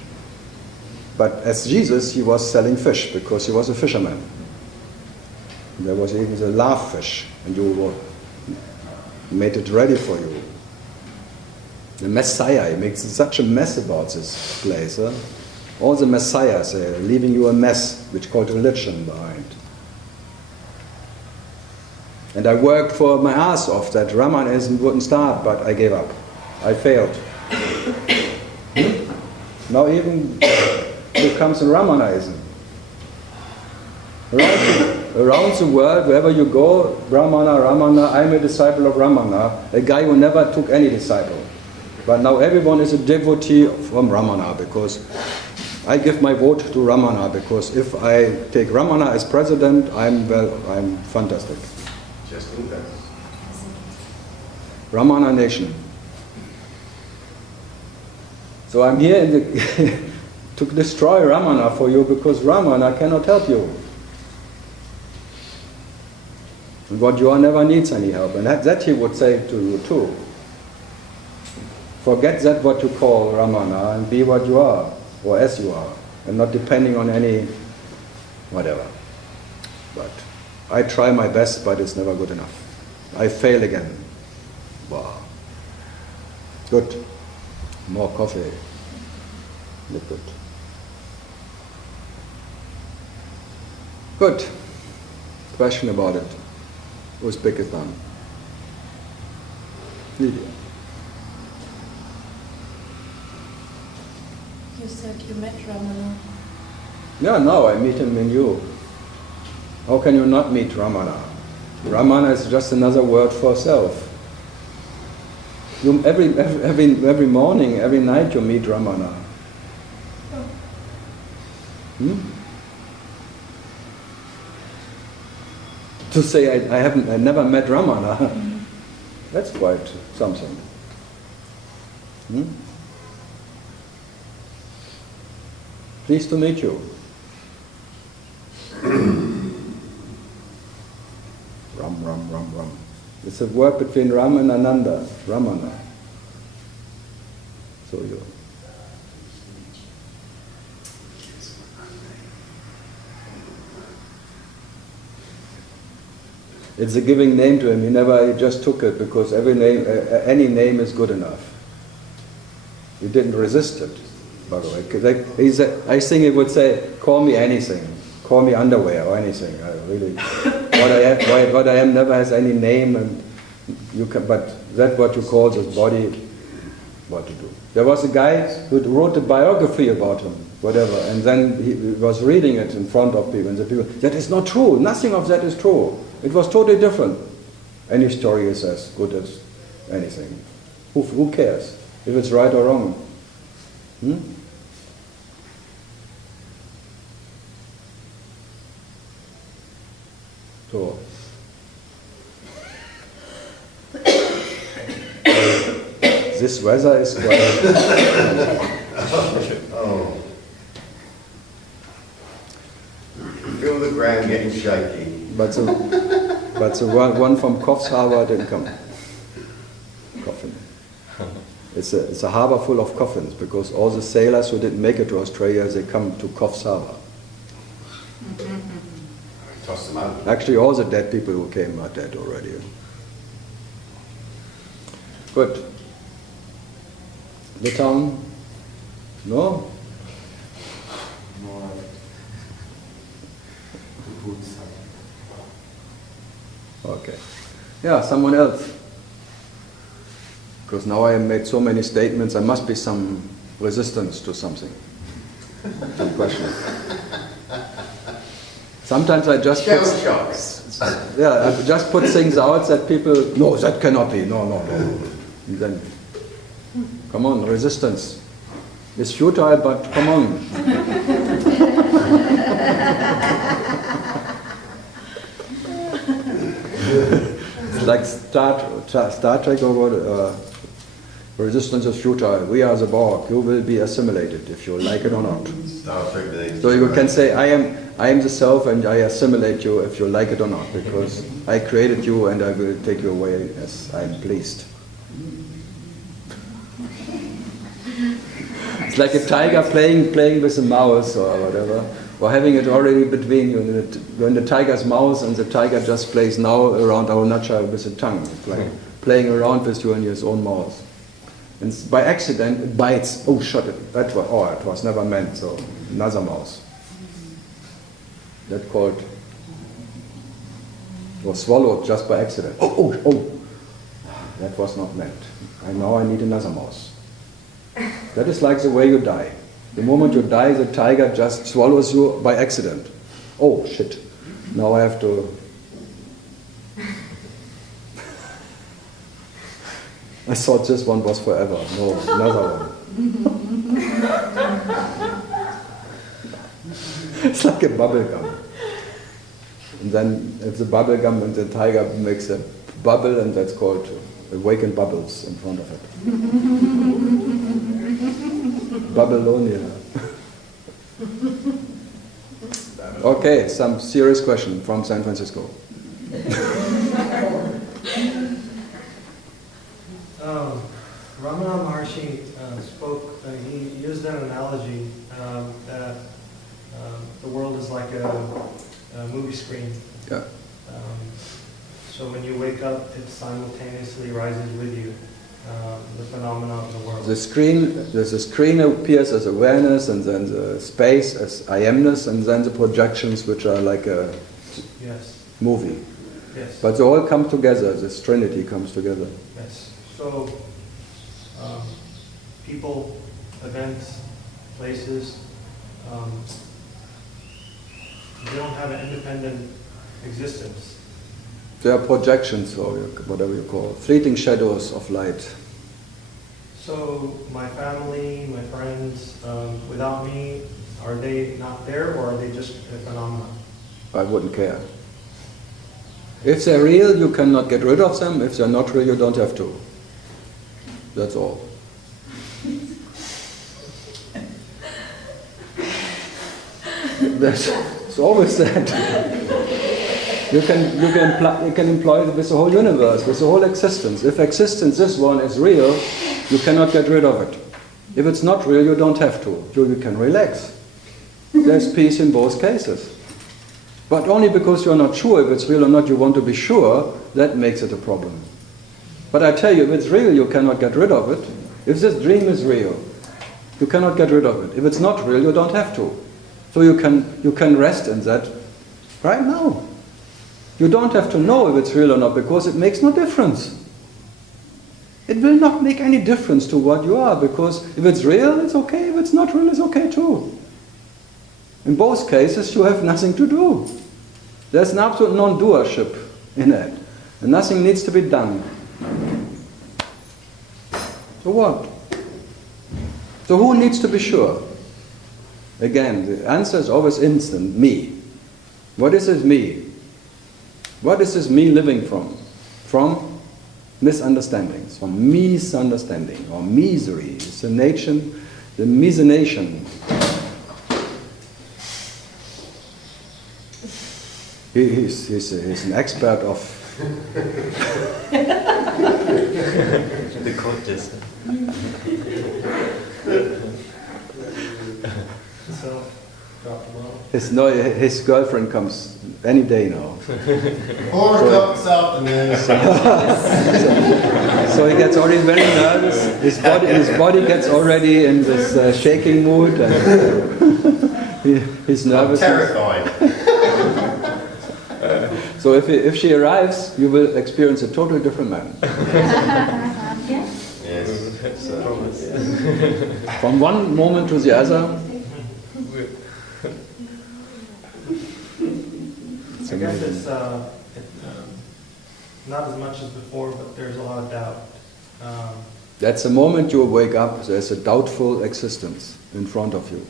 But as Jesus, he was selling fish because he was a fisherman. There was even the laugh fish, and you made it ready for you. The Messiah, he makes such a mess about this place. Huh? All the Messiahs are leaving you a mess, which called religion behind. And I worked for my ass off that Ramanism wouldn't start, but I gave up. I failed. Now even here comes Ramanism. Around the world, wherever you go, Ramana, I'm a disciple of Ramana, a guy who never took any disciple. But now everyone is a devotee from Ramana, because I give my vote to Ramana, because if I take Ramana as president, I'm fantastic. Just do that. Ramana nation. So I'm here to destroy Ramana for you, because Ramana cannot help you. And what you are never needs any help. And that he would say to you too. Forget that what you call Ramana and be what you are, or as you are, and not depending on any whatever. But I try my best, but it's never good enough. I fail again. Wow. Good. More coffee. Liquid. Good. Question about it. Uzbekistan. Lydia. You said you met Ramana. Yeah, now I meet him in you. How can you not meet Ramana? Ramana is just another word for self. You, every morning, every night you meet Ramana. To say I never met Ramana, that's quite something. Pleased to meet you. Rum. It's It's a word between Ram and Ananda, Ramana. So you. It's a giving name to him. He just took it because every name, any name is good enough. He didn't resist it, by the way. 'Cause I think he would say, "Call me anything, call me underwear or anything." I really, what I am never has any name, and you can. But that's what you call this body. What to do? There was a guy who wrote a biography about him, whatever, and then he was reading it in front of people, and the people, "That is not true. Nothing of that is true. It was totally different." Any story is as good as anything. Who cares if it's right or wrong? So. This weather is quite. Oh. Feel the ground getting shaky. But the one from Coffs Harbour didn't come. Coffin. It's a harbour full of coffins because all the sailors who didn't make it to Australia, they come to Coffs Harbour. Toss them out. Actually, all the dead people who came are dead already. Good. The town? No? Okay. Yeah, someone else. Because now I have made so many statements, there must be some resistance to something. Some question. Sometimes I just Shell shocks. I just put things out that people, no, that cannot be, no. And then, come on, resistance. It's futile, but come on. It's like Star Trek or what? Resistance is futile. We are the Borg. You will be assimilated if you like it or not. Star Trek. So you can say, I am the self and I assimilate you if you like it or not, because I created you and I will take you away as I am pleased. It's like a tiger playing with a mouse or whatever, or having it already between you. When the tiger's mouse and the tiger just plays now around Arunacha with the tongue. It's like playing around with you in his own mouth. And by accident it bites. Oh, shut it. It was never meant. So another mouse. That called was swallowed just by accident. Oh! That was not meant. Now I need another mouse. That is like the way you die. The moment you die, the tiger just swallows you by accident. Oh, shit. Now I have to... I thought this one was forever. No, another one. It's like a bubble gum. And then if the bubble gum and the tiger makes a bubble, and that's called awakened bubbles in front of it. Babylonia. Okay, some serious question from San Francisco. Ramana Maharshi he used an analogy that the world is like a movie screen. Yeah. So when you wake up, it simultaneously rises with you, the phenomena of the world. The screen appears as awareness, and then the space as I-amness, and then the projections, which are like a movie. Yes. But they all come together, this trinity comes together. Yes. So, people, events, places, they don't have an independent existence. They are projections, or whatever you call it, fleeting shadows of light. So my family, my friends, without me, are they not there, or are they just a phenomenon? I wouldn't care. If they're real, you cannot get rid of them. If they're not real, you don't have to. That's all. It's always that. You can employ it with the whole universe, with the whole existence. If existence, this one, is real, you cannot get rid of it. If it's not real, you don't have to. You can relax. There's peace in both cases. But only because you're not sure if it's real or not, you want to be sure, that makes it a problem. But I tell you, if it's real, you cannot get rid of it. If this dream is real, you cannot get rid of it. If it's not real, you don't have to. So you can rest in that right now. You don't have to know if it's real or not, because it makes no difference. It will not make any difference to what you are, because if it's real, it's okay. If it's not real, it's okay too. In both cases, you have nothing to do. There's an absolute non-doership in it. And nothing needs to be done. So what? So who needs to be sure? Again, the answer is always instant, me. What is this me? What is this me living from? From misunderstandings, from misunderstanding or misery. It's the mesination. He's an expert of the contest. His girlfriend comes any day now. 4 o'clock this afternoon. So he gets already very nervous. His body gets already in this shaking mood, and he's nervous. I'm terrified. So if she arrives, you will experience a totally different man. Yes. From one moment to the other. I guess it's not as much as before, but there's a lot of doubt. That's the moment you wake up, there's a doubtful existence in front of you.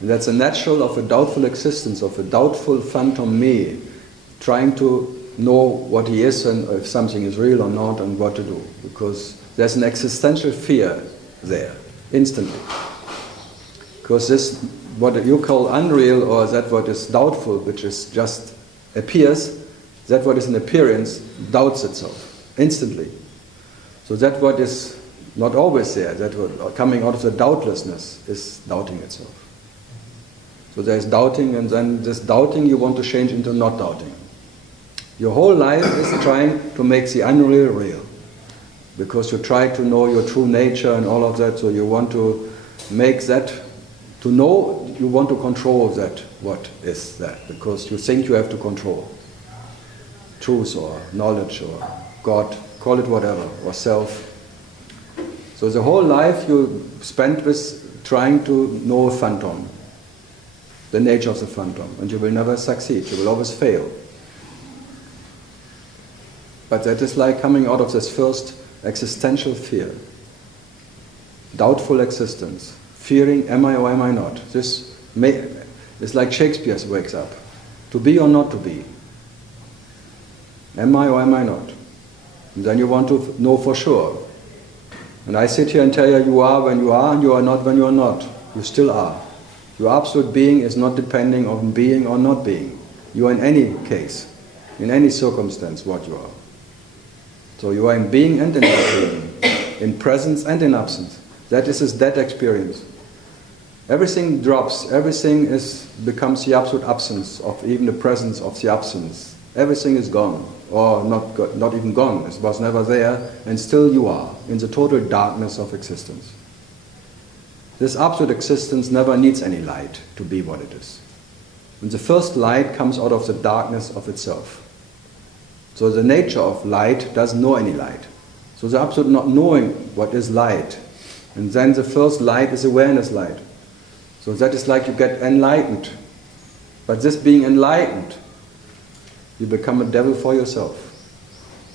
And that's a natural of a doubtful existence, of a doubtful phantom me, trying to know what he is and if something is real or not and what to do. Because there's an existential fear there, instantly. Because this, what you call unreal, or that what is doubtful, which is just appears, that what is an appearance doubts itself, instantly. So that what is not always there, that what coming out of the doubtlessness is doubting itself. So there is doubting, and then this doubting you want to change into not doubting. Your whole life is trying to make the unreal real. Because you try to know your true nature and all of that, so you want to make that, to know, you want to control that, what is that, because you think you have to control. Truth or knowledge or God, call it whatever, or self. So the whole life you spent with trying to know a phantom, the nature of the phantom, and you will never succeed, you will always fail. But that is like coming out of this first existential fear, doubtful existence, fearing am I or am I not. This is like Shakespeare wakes up, to be or not to be. Am I or am I not? And then you want to know for sure. And I sit here and tell you, you are when you are and you are not when you are not. You still are. Your absolute being is not depending on being or not being. You are in any case, in any circumstance, what you are. So you are in being and in not being, in presence and in absence. That is that experience. Everything drops, everything becomes the absolute absence of even the presence of the absence. Everything is gone, or not even gone, it was never there, and still you are, in the total darkness of existence. This absolute existence never needs any light to be what it is. And the first light comes out of the darkness of itself. So the nature of light doesn't know any light. So the absolute not knowing what is light. And then the first light is awareness light. So that is like you get enlightened. But this being enlightened, you become a devil for yourself.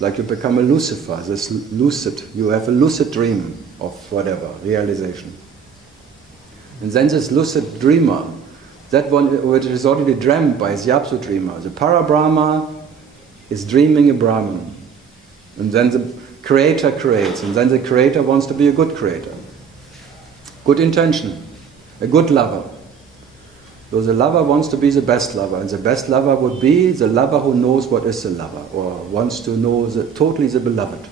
Like you become a Lucifer, this lucid. You have a lucid dream of whatever, realization. And then this lucid dreamer, that one which is already dreamt by the absolute dreamer, the Parabrahma is dreaming a Brahman. And then the creator creates, and then the creator wants to be a good creator. Good intention, a good lover. So the lover wants to be the best lover, and the best lover would be the lover who knows what is the lover, or wants to know totally the beloved.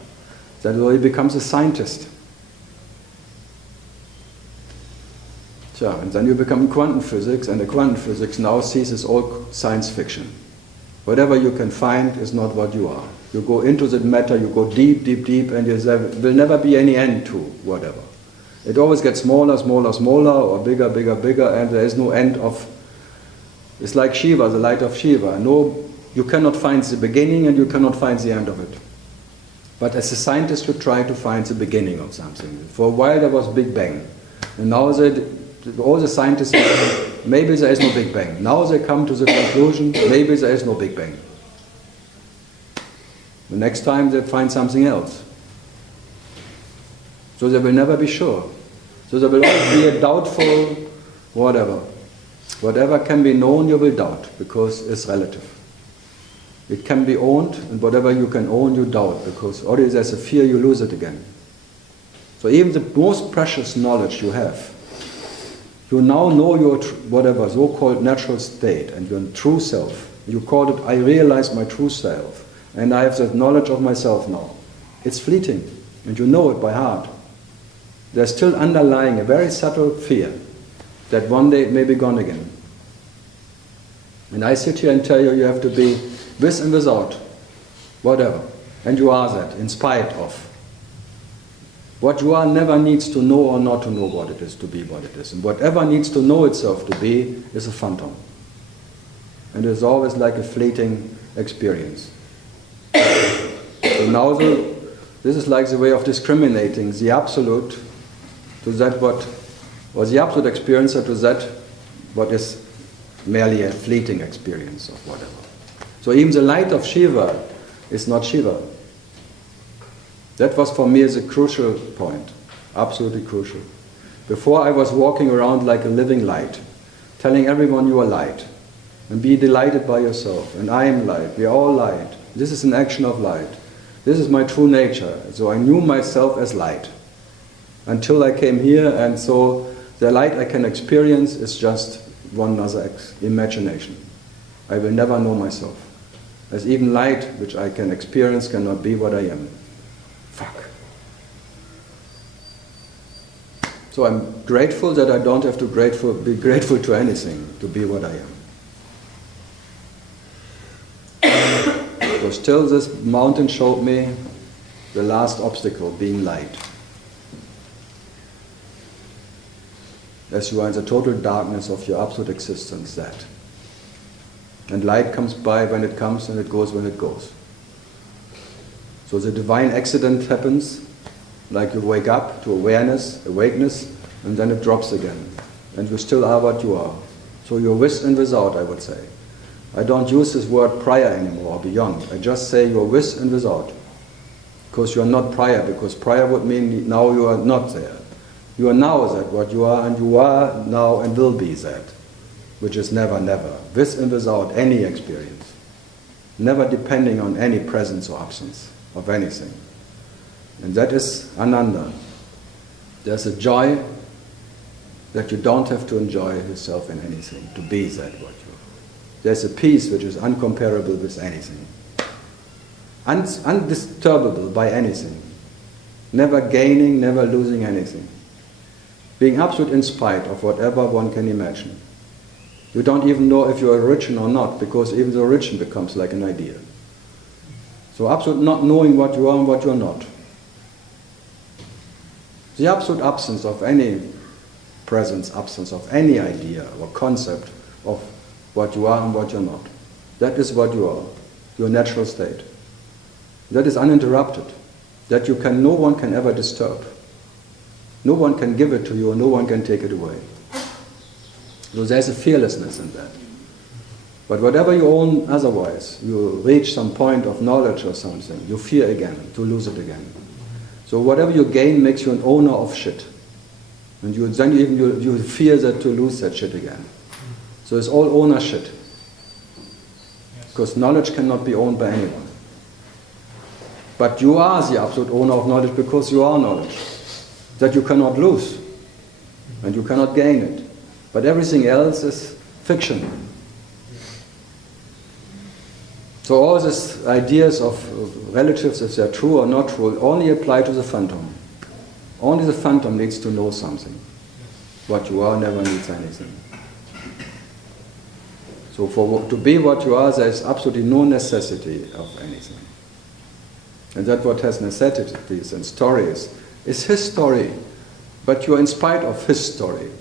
That way he becomes a scientist. So, and then you become quantum physics, and the quantum physics now sees it's all science fiction. Whatever you can find is not what you are. You go into the matter, you go deep, deep, deep, and there will never be any end to whatever. It always gets smaller, smaller, smaller, or bigger, bigger, bigger, and there is no end of... It's like Shiva, the light of Shiva. No, you cannot find the beginning and you cannot find the end of it. But as a scientist, you try to find the beginning of something. For a while there was Big Bang. And now all the scientists say, maybe there is no Big Bang. Now they come to the conclusion, maybe there is no Big Bang. The next time they find something else. So they will never be sure. So there will always be a doubtful whatever. Whatever can be known, you will doubt, because it's relative. It can be owned, and whatever you can own, you doubt, because already there's a fear you lose it again. So even the most precious knowledge you have, you now know your whatever so-called natural state and your true self. You call it, I realize my true self, and I have that knowledge of myself now. It's fleeting, and you know it by heart. There's still underlying a very subtle fear that one day it may be gone again. And I sit here and tell you, you have to be with and without, whatever. And you are that, in spite of. What you are never needs to know or not to know what it is, to be what it is. And whatever needs to know itself to be is a phantom. And it's always like a fleeting experience. So now this is like the way of discriminating the absolute to that what, or the absolute experiencer to that what is merely a fleeting experience of whatever. So even the light of Shiva is not Shiva. That was for me the crucial point, absolutely crucial. Before I was walking around like a living light, telling everyone you are light, and be delighted by yourself, and I am light, we are all light. This is an action of light. This is my true nature. So I knew myself as light. Until I came here, and so the light I can experience is just one other imagination. I will never know myself. As even light, which I can experience, cannot be what I am. Fuck. So I'm grateful that I don't have to be grateful to anything to be what I am. So still this mountain showed me the last obstacle, being light. As you are in the total darkness of your absolute existence, that. And light comes by when it comes and it goes when it goes. So the divine accident happens, like you wake up to awareness, and then it drops again. And you still are what you are. So you're with and without, I would say. I don't use this word prior anymore, or beyond. I just say you're with and without. Because you're not prior, because prior would mean now you are not there. You are now that what you are, and you are now and will be that, which is never, never, with and without any experience, never depending on any presence or absence of anything. And that is Ananda. There's a joy that you don't have to enjoy yourself in anything, to be that what you are. There's a peace which is uncomparable with anything, undisturbable by anything, never gaining, never losing anything. Being absolute in spite of whatever one can imagine. You don't even know if you're a origin or not, because even the origin becomes like an idea. So absolute not knowing what you are and what you're not. The absolute absence of any presence, absence of any idea or concept of what you are and what you're not. That is what you are, your natural state. That is uninterrupted. That no one can ever disturb. No one can give it to you, no one can take it away. So there's a fearlessness in that. But whatever you own otherwise, you reach some point of knowledge or something, you fear again, to lose it again. So whatever you gain makes you an owner of shit. And then you fear that to lose that shit again. So it's all owner shit. Because knowledge cannot be owned by anyone. But you are the absolute owner of knowledge because you are knowledge. That you cannot lose, and you cannot gain it. But everything else is fiction. So all these ideas of relatives, if they're true or not true, only apply to the phantom. Only the phantom needs to know something. What you are never needs anything. So to be what you are, there is absolutely no necessity of anything. And that's what has necessities and stories. It's his story, but you're in spite of his story.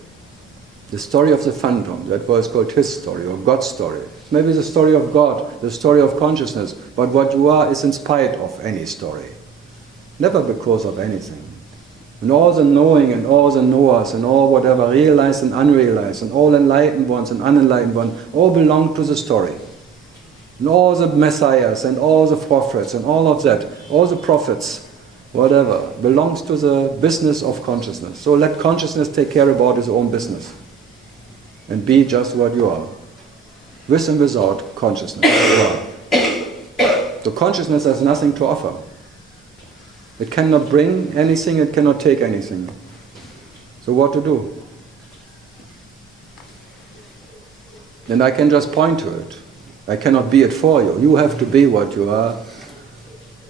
The story of the phantom, that was called his story, or God's story. Maybe the story of God, the story of consciousness, but what you are is in spite of any story. Never because of anything. And all the knowing and all the knowers and all whatever, realized and unrealized, and all enlightened ones and unenlightened ones, all belong to the story. And all the messiahs and all the prophets and all of that, all the prophets, whatever, belongs to the business of consciousness. So let consciousness take care about its own business. And be just what you are. With and without consciousness. You are. So consciousness has nothing to offer. It cannot bring anything, it cannot take anything. So what to do? Then I can just point to it. I cannot be it for you. You have to be what you are,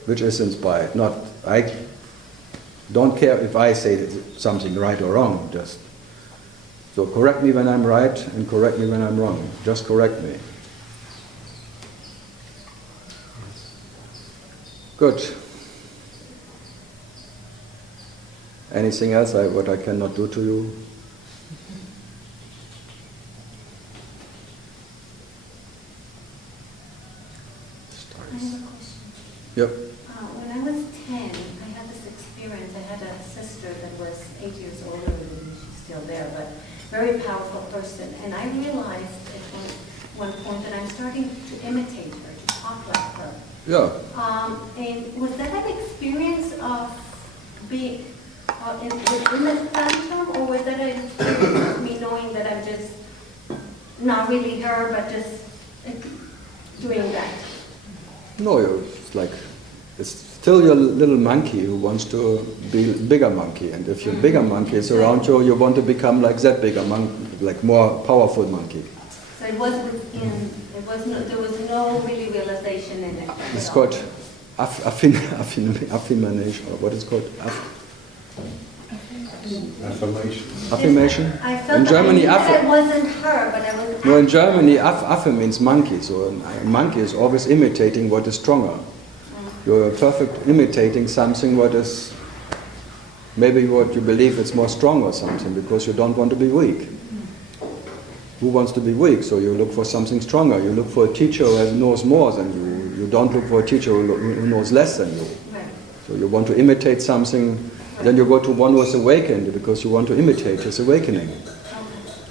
which is inspired. Not, I don't care if I say something right or wrong, just. So correct me when I'm right and correct me when I'm wrong. Just correct me. Good. Anything else what I cannot do to you? I have a question. Yep. When I was 10, I had this experience. I had a sister that was 8 years older than me. She's still there, but very powerful person. And I realized at one point that I'm starting to imitate her, to talk like her. Yeah. And was that an experience of being in the phantom, or was that an experience of me knowing that I'm just not really her, but just doing that? No, it's still your little monkey who wants to be bigger monkey. And if your bigger monkey is around you, you want to become like that bigger monkey, like more powerful monkey. So it was within, there was no really realization in it. It's called affirmation, or what is it called? Affirmation. Affirmation? I felt in Germany, that I wasn't her, but I was. No, in Germany, affe means monkey. So a monkey is always imitating what is stronger. You're perfect imitating something what is maybe what you believe it's more strong or something, because you don't want to be weak. Who wants to be weak? So you look for something stronger. You look for a teacher who knows more than you. You don't look for a teacher who knows less than you. So you want to imitate something. Then you go to one who is awakened because you want to imitate his awakening.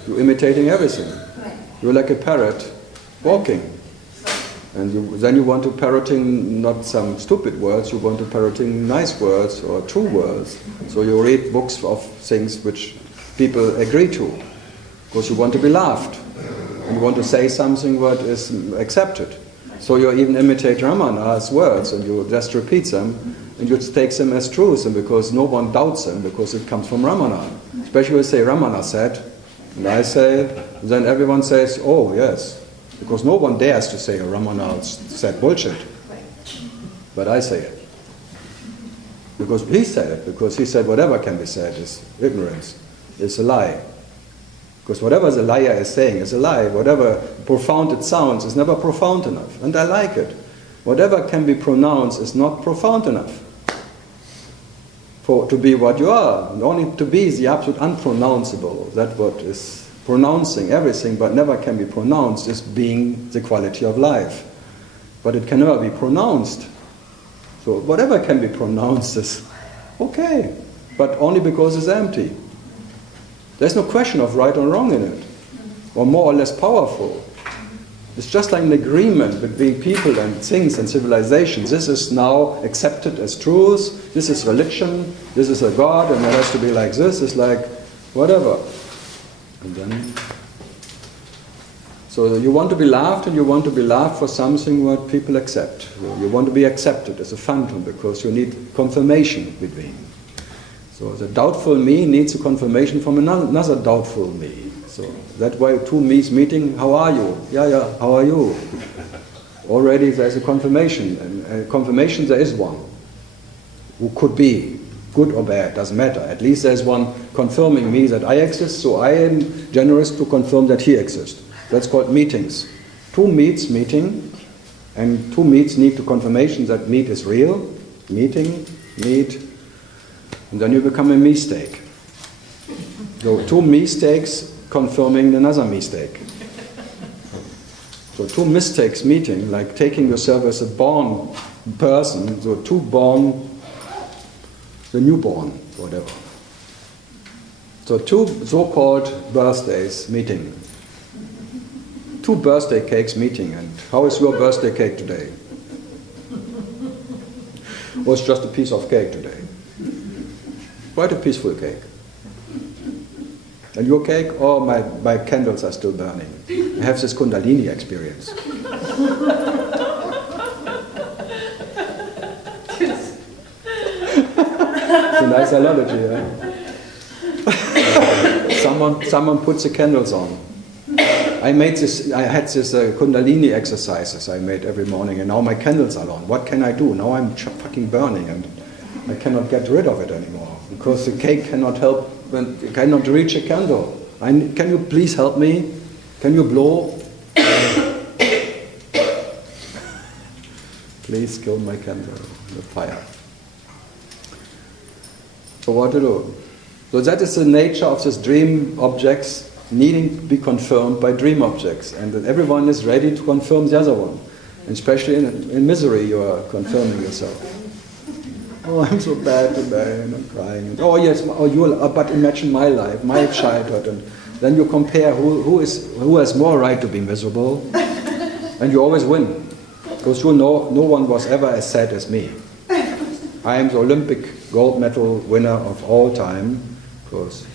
You're imitating everything. You're like a parrot walking. And then you want to parroting not some stupid words, you want to parroting nice words or true words. So you read books of things which people agree to, because you want to be laughed. And you want to say something what is accepted. So you even imitate Ramana's words and you just repeat them. And you take them as truth, and because no one doubts them, because it comes from Ramana. Especially when you say Ramana said, and I say it, then everyone says, oh yes. Because no one dares to say Ramana said bullshit. But I say it. Because he said it, because he said whatever can be said is ignorance, is a lie. Because whatever the liar is saying is a lie. Whatever profound it sounds is never profound enough. And I like it. Whatever can be pronounced is not profound enough to be what you are. And only to be is the absolute unpronounceable. That what is pronouncing everything but never can be pronounced is being the quality of life. But it can never be pronounced. So whatever can be pronounced is okay, but only because it's empty. There's no question of right or wrong in it, or more or less powerful. It's just like an agreement between people and things and civilizations. This is now accepted as truth, this is religion, this is a God, and it has to be like this. It's like whatever. And then, so you want to be laughed, and you want to be laughed for something what people accept. You want to be accepted as a phantom because you need confirmation between. So the doubtful me needs a confirmation from another doubtful me. So that way, two me's meeting, how are you? Yeah, how are you? Already there's a confirmation, and confirmation there is one, who could be good or bad, doesn't matter. At least there's one confirming me that I exist, so I am generous to confirm that he exists. That's called meetings. Two meets meeting, and two meets need to confirmation that meet is real, meeting, meet, and then you become a mistake. So two mistakes confirming another mistake. So two mistakes meeting, like taking yourself as a born person, so two born, the newborn, whatever. So two so-called birthdays meeting. Two birthday cakes meeting, and how is your birthday cake today? Or it's just a piece of cake today? Quite a peaceful cake. And your cake? Oh, my candles are still burning. I have this Kundalini experience. It's a nice analogy, yeah? Someone puts the candles on. I had this Kundalini exercises I made every morning, and now my candles are on. What can I do? Now I'm fucking burning, and I cannot get rid of it anymore, because the cake cannot help, cannot reach a candle. Can you please help me? Can you blow? Please kill my candle with fire. So what to do? So that is the nature of these dream objects needing to be confirmed by dream objects, and that everyone is ready to confirm the other one. And especially in misery, you are confirming yourself. Oh, I'm so bad today, and I'm crying. Oh yes, but imagine my life, my childhood, and then you compare who has more right to be miserable, and you always win, because no one was ever as sad as me. I am the Olympic gold medal winner of all time, because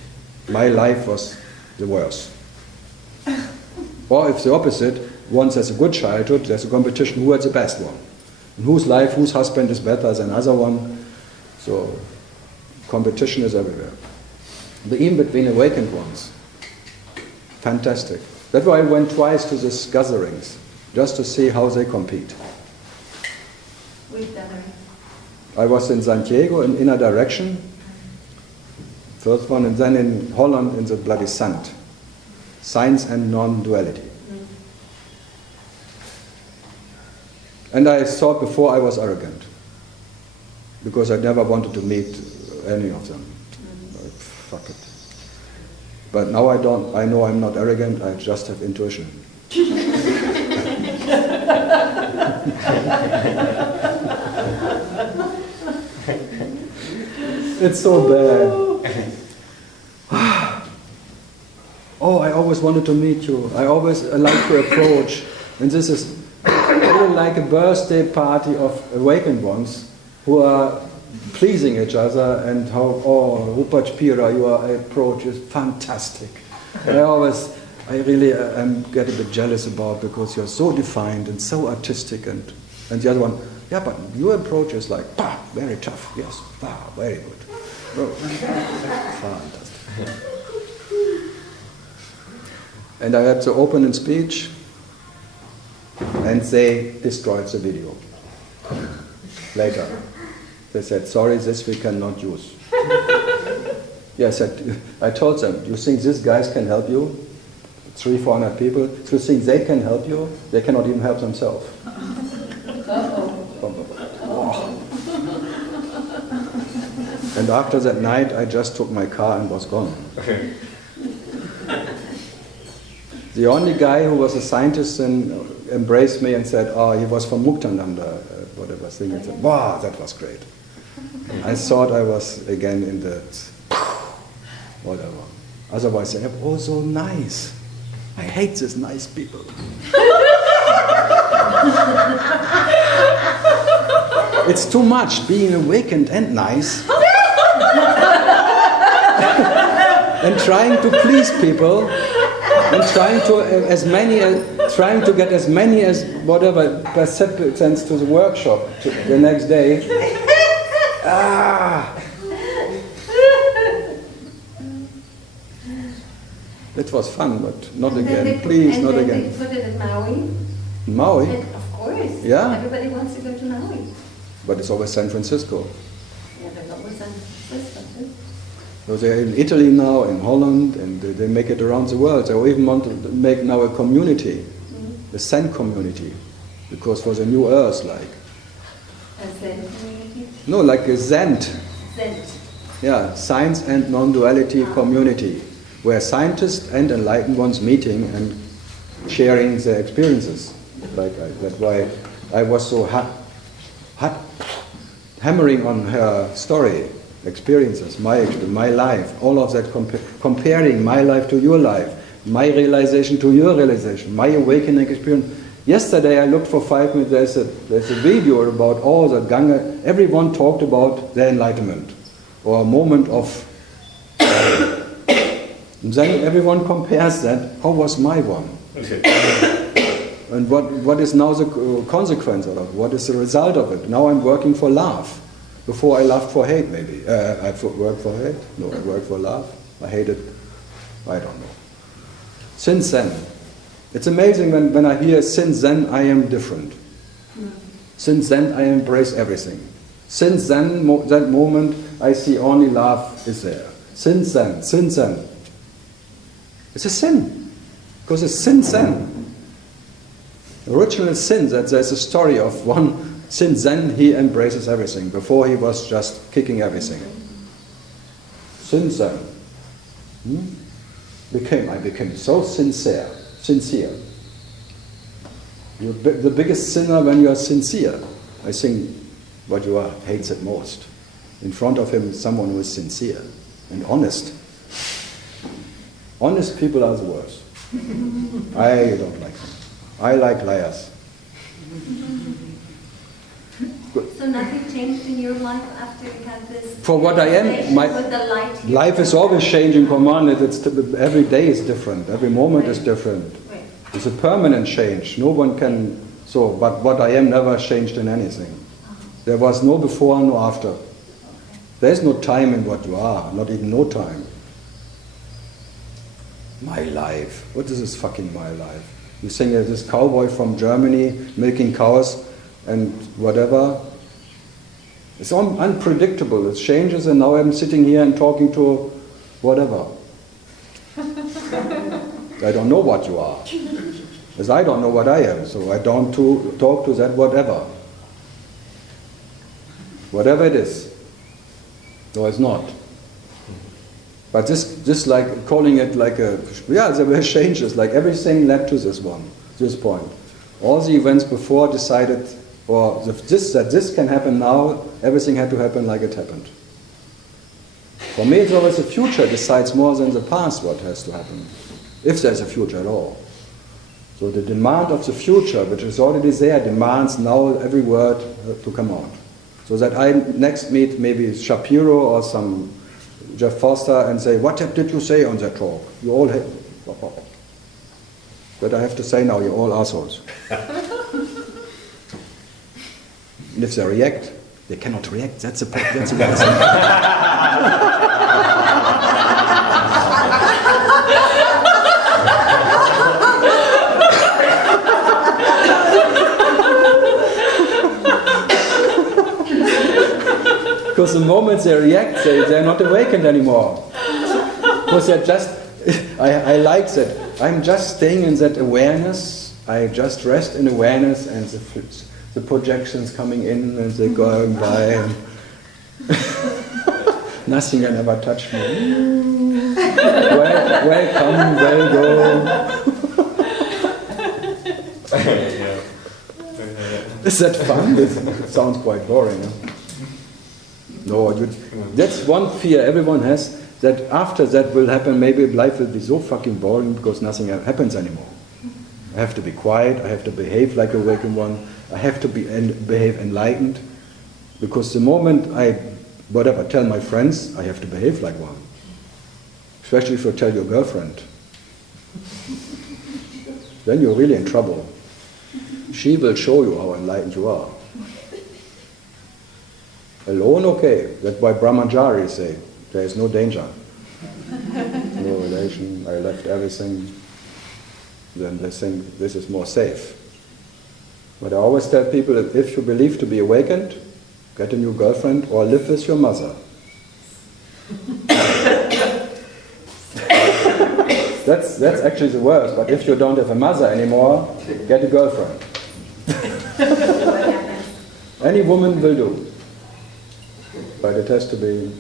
my life was the worst. Or if the opposite, one has a good childhood, there's a competition who had the best one. And whose life, whose husband is better than other one. So competition is everywhere. But even between awakened ones. Fantastic. That's why I went twice to these gatherings, just to see how they compete. Which gathering? I was in Santiago in Inner Direction, first one, and then in Holland in the bloody Sant. Science and non-duality. And I thought before I was arrogant, because I never wanted to meet any of them. Like, fuck it. But now I know I'm not arrogant, I just have intuition. It's so bad. Oh, I always wanted to meet you. I always like to approach. And this is really like a birthday party of awakened ones who are pleasing each other, and how, oh, Rupert Pira, your approach is fantastic. I really get a bit jealous about, because you're so defined and so artistic, and the other one, yeah, but your approach is like, bah, very tough, yes, bah, very good. Oh, fantastic. And I had to open in speech, and they destroyed the video. Later. They said, sorry, this we cannot use. Yes, I told them, you think these guys can help you? 300-400 people. Do you think they can help you? They cannot even help themselves. And after that night, I just took my car and was gone. The only guy who was a scientist and embraced me and said, oh, he was from Muktananda, whatever thing, and said, wow, that was great. I thought I was again in the whatever. Otherwise, they have, oh, so nice. I hate these nice people. It's too much being awakened and nice. And trying to please people, and trying to get as many as whatever participants to the workshop the next day. It was fun, but not And then again. they put- Please, and not then again. They put it in Maui. Maui? And of course. Yeah. Everybody wants to go to Maui. But it's always San Francisco. Yeah, there's always San Francisco too. So they're in Italy now, in Holland, and they make it around the world. They even want to make now a community, a Zen community, because for the new Earth, like. A Zen community? No, like a Zend. Zen. Yeah, science and non-duality community, where scientists and enlightened ones meeting and sharing their experiences. That's why I was so hammering on her story, experiences, my life, all of that, comparing my life to your life, my realization to your realization, my awakening experience. Yesterday I looked for 5 minutes, there's a video about all that Ganga, everyone talked about their enlightenment, or a moment of, and then everyone compares that, how was my one? And what is now the consequence of it? What is the result of it? Now I'm working for love. Before I loved for hate, maybe. I worked for hate? No, I worked for love. I hated, I don't know. Since then, it's amazing when I hear, since then I am different. Since then I embrace everything. Since then, that moment, I see only love is there. Since then. It's a sin. Because it's since then. Original sin, that there's a story of one. Since then he embraces everything. Before he was just kicking everything. Since then. I became so sincere. You're the biggest sinner when you are sincere. I think what you are hates it most. In front of him is someone who is sincere and honest. Honest people are the worst. I don't like them. I like liars. So nothing changed in your life after you had this? For what I am, my with the light life is always changing. Commanded. Every day is different. Every moment is different. Right. It's a permanent change. No one can. But what I am never changed in anything. There was no before, no after. There is no time in what you are. Not even no time. My life. What is this fucking my life? You think this cowboy from Germany milking cows and whatever. It's unpredictable. It changes, and now I'm sitting here and talking to whatever. I don't know what you are. As I don't know what I am, so I don't talk to that whatever. Whatever it is. No, it's not. But this like calling it like a, there were changes, like everything led to this point. All the events before decided, or that this can happen now, everything had to happen like it happened. For me, it's always the future decides more than the past what has to happen, if there's a future at all. So the demand of the future, which is already there, demands now every word to come out. So that I next meet maybe Shapiro or some Jeff Foster and say, what did you say on that talk? You all hate. But I have to say now, you're all assholes. And if they react, they cannot react. That's a bad thing. Because the moment they react, they're not awakened anymore. Because they're just, I like that. I'm just staying in that awareness. I just rest in awareness, and the projections coming in and they're going by. And nothing can ever touch me. Welcome, well go. Is that fun? It sounds quite boring. Huh? No, that's one fear everyone has, that after that will happen, maybe life will be so fucking boring because nothing happens anymore. I have to be quiet, I have to behave like a awakened one, I have to behave enlightened, because the moment I, tell my friends, I have to behave like one. Especially if you tell your girlfriend. Then you're really in trouble. She will show you how enlightened you are. Alone, okay. That's why Brahmacharis say there is no danger. no relation, I left everything, then they think this is more safe. But I always tell people that if you believe to be awakened, get a new girlfriend or live with your mother. That's actually the worst, but if you don't have a mother anymore, get a girlfriend. Any woman will do. But it has to be...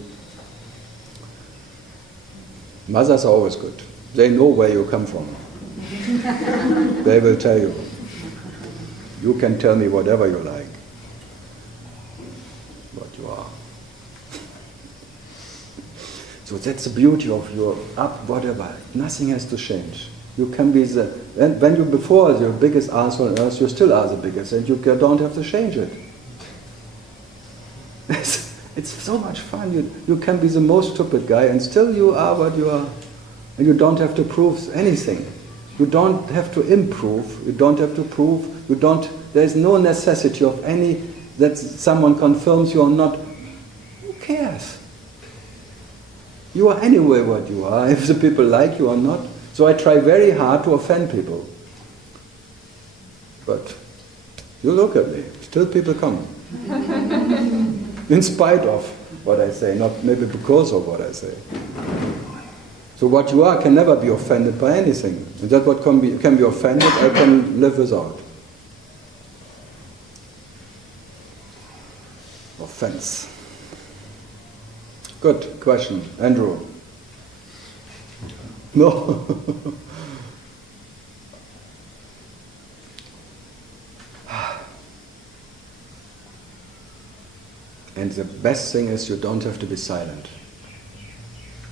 Mothers are always good. They know where you come from. They will tell you. You can tell me whatever you like. What you are. So that's the beauty of your up, whatever. Nothing has to change. You can be the... And when you before the biggest asshole on earth, you still are the biggest, and you don't have to change it. It's so much fun. You can be the most stupid guy, and still you are what you are. And you don't have to prove anything. You don't have to improve. You don't have to prove. There's no necessity of any that someone confirms you or not. Who cares? You are anyway what you are, if the people like you or not. So I try very hard to offend people. But you look at me, still people come. In spite of what I say, not maybe because of what I say. So what you are can never be offended by anything. And that what can be offended, I can live without. Offense. Good question. Andrew? No? And the best thing is you don't have to be silent.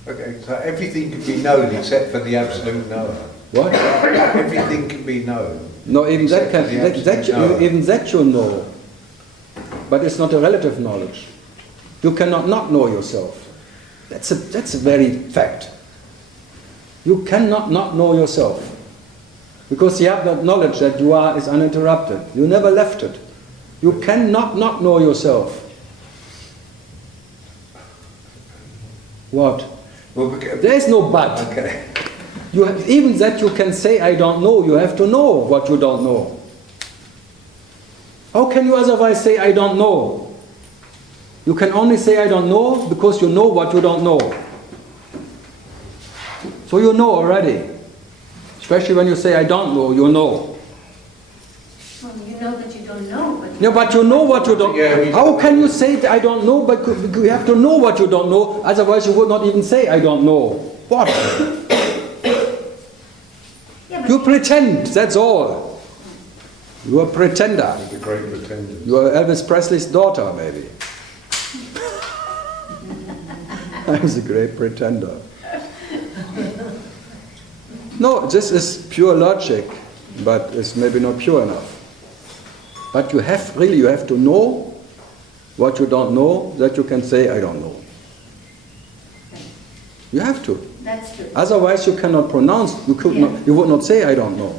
Okay, so everything can be known except for the absolute knower. What? Everything can be known. No, even that you know. But it's not a relative knowledge. You cannot not know yourself. That's a very fact. You cannot not know yourself. Because you have that knowledge that you are is uninterrupted. You never left it. You cannot not know yourself. What? Well, there is no but. Okay. Even that you can say, I don't know, you have to know what you don't know. How can you otherwise say, I don't know? You can only say, I don't know, because you know what you don't know. So you know already. Especially when you say, I don't know, you know. Well, you know that you don't know. But you know what you don't know. How can you say, I don't know, but you have to know what you don't know, otherwise you would not even say, I don't know. What? You pretend, that's all. You are a pretender. The great pretender. You are Elvis Presley's daughter, maybe. I'm the great pretender. No, this is pure logic, but it's maybe not pure enough. But you have to know what you don't know, that you can say, I don't know. You have to. That's true. Otherwise you cannot pronounce, you would not say, I don't know.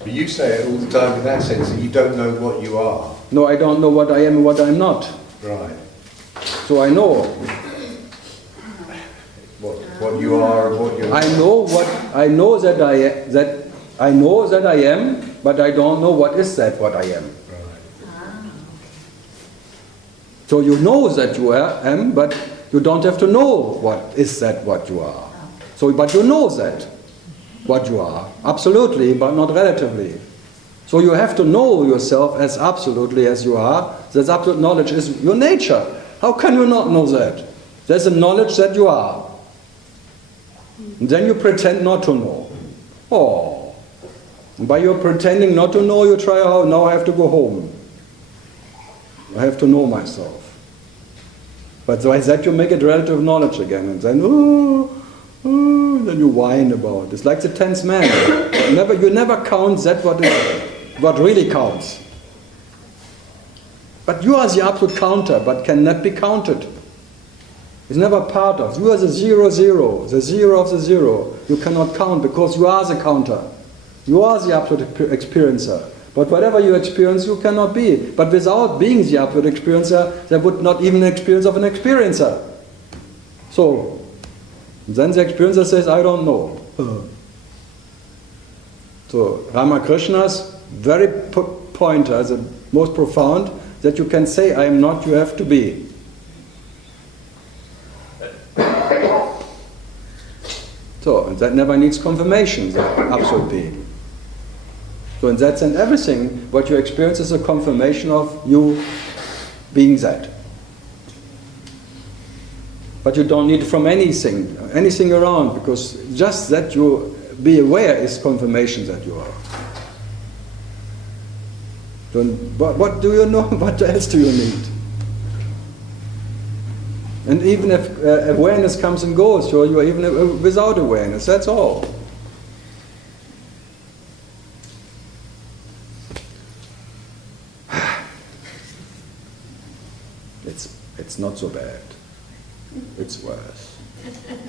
But you say it all the time in that sense, that you don't know what you are. No, I don't know what I am and what I'm not. Right. So I know. What you are and what you're not. I know that I am, but I don't know what is that what I am. Right. So you know that you am, but you don't have to know what is that what you are. So, but you know that what you are, absolutely, but not relatively. So you have to know yourself as absolutely as you are. That absolute knowledge is your nature. How can you not know that? There's a knowledge that you are. And then you pretend not to know. Oh. And by your pretending not to know, you try, oh, now I have to go home. I have to know myself. But by that you make it relative knowledge again, and then, then you whine about it. It's like the tenth man. You never count that what really counts. But you are the absolute counter, but cannot be counted. It's never part of. You are the 0, 0, the 0 of the 0. You cannot count because you are the counter. You are the absolute experiencer. But whatever you experience, you cannot be. But without being the absolute experiencer, there would not even an experience of an experiencer. So, And then the experiencer says, I don't know. So Ramakrishna's very pointer, the most profound, that you can say, I am not, you have to be. So, and that never needs confirmation, the absolute being. So in that sense, everything, what you experience is a confirmation of you being that. But you don't need it from anything around, because just that you be aware is confirmation that you are. So what do you know? What else do you need? And even if awareness comes and goes, so you are even without awareness, that's all. It's not so bad. It's worse.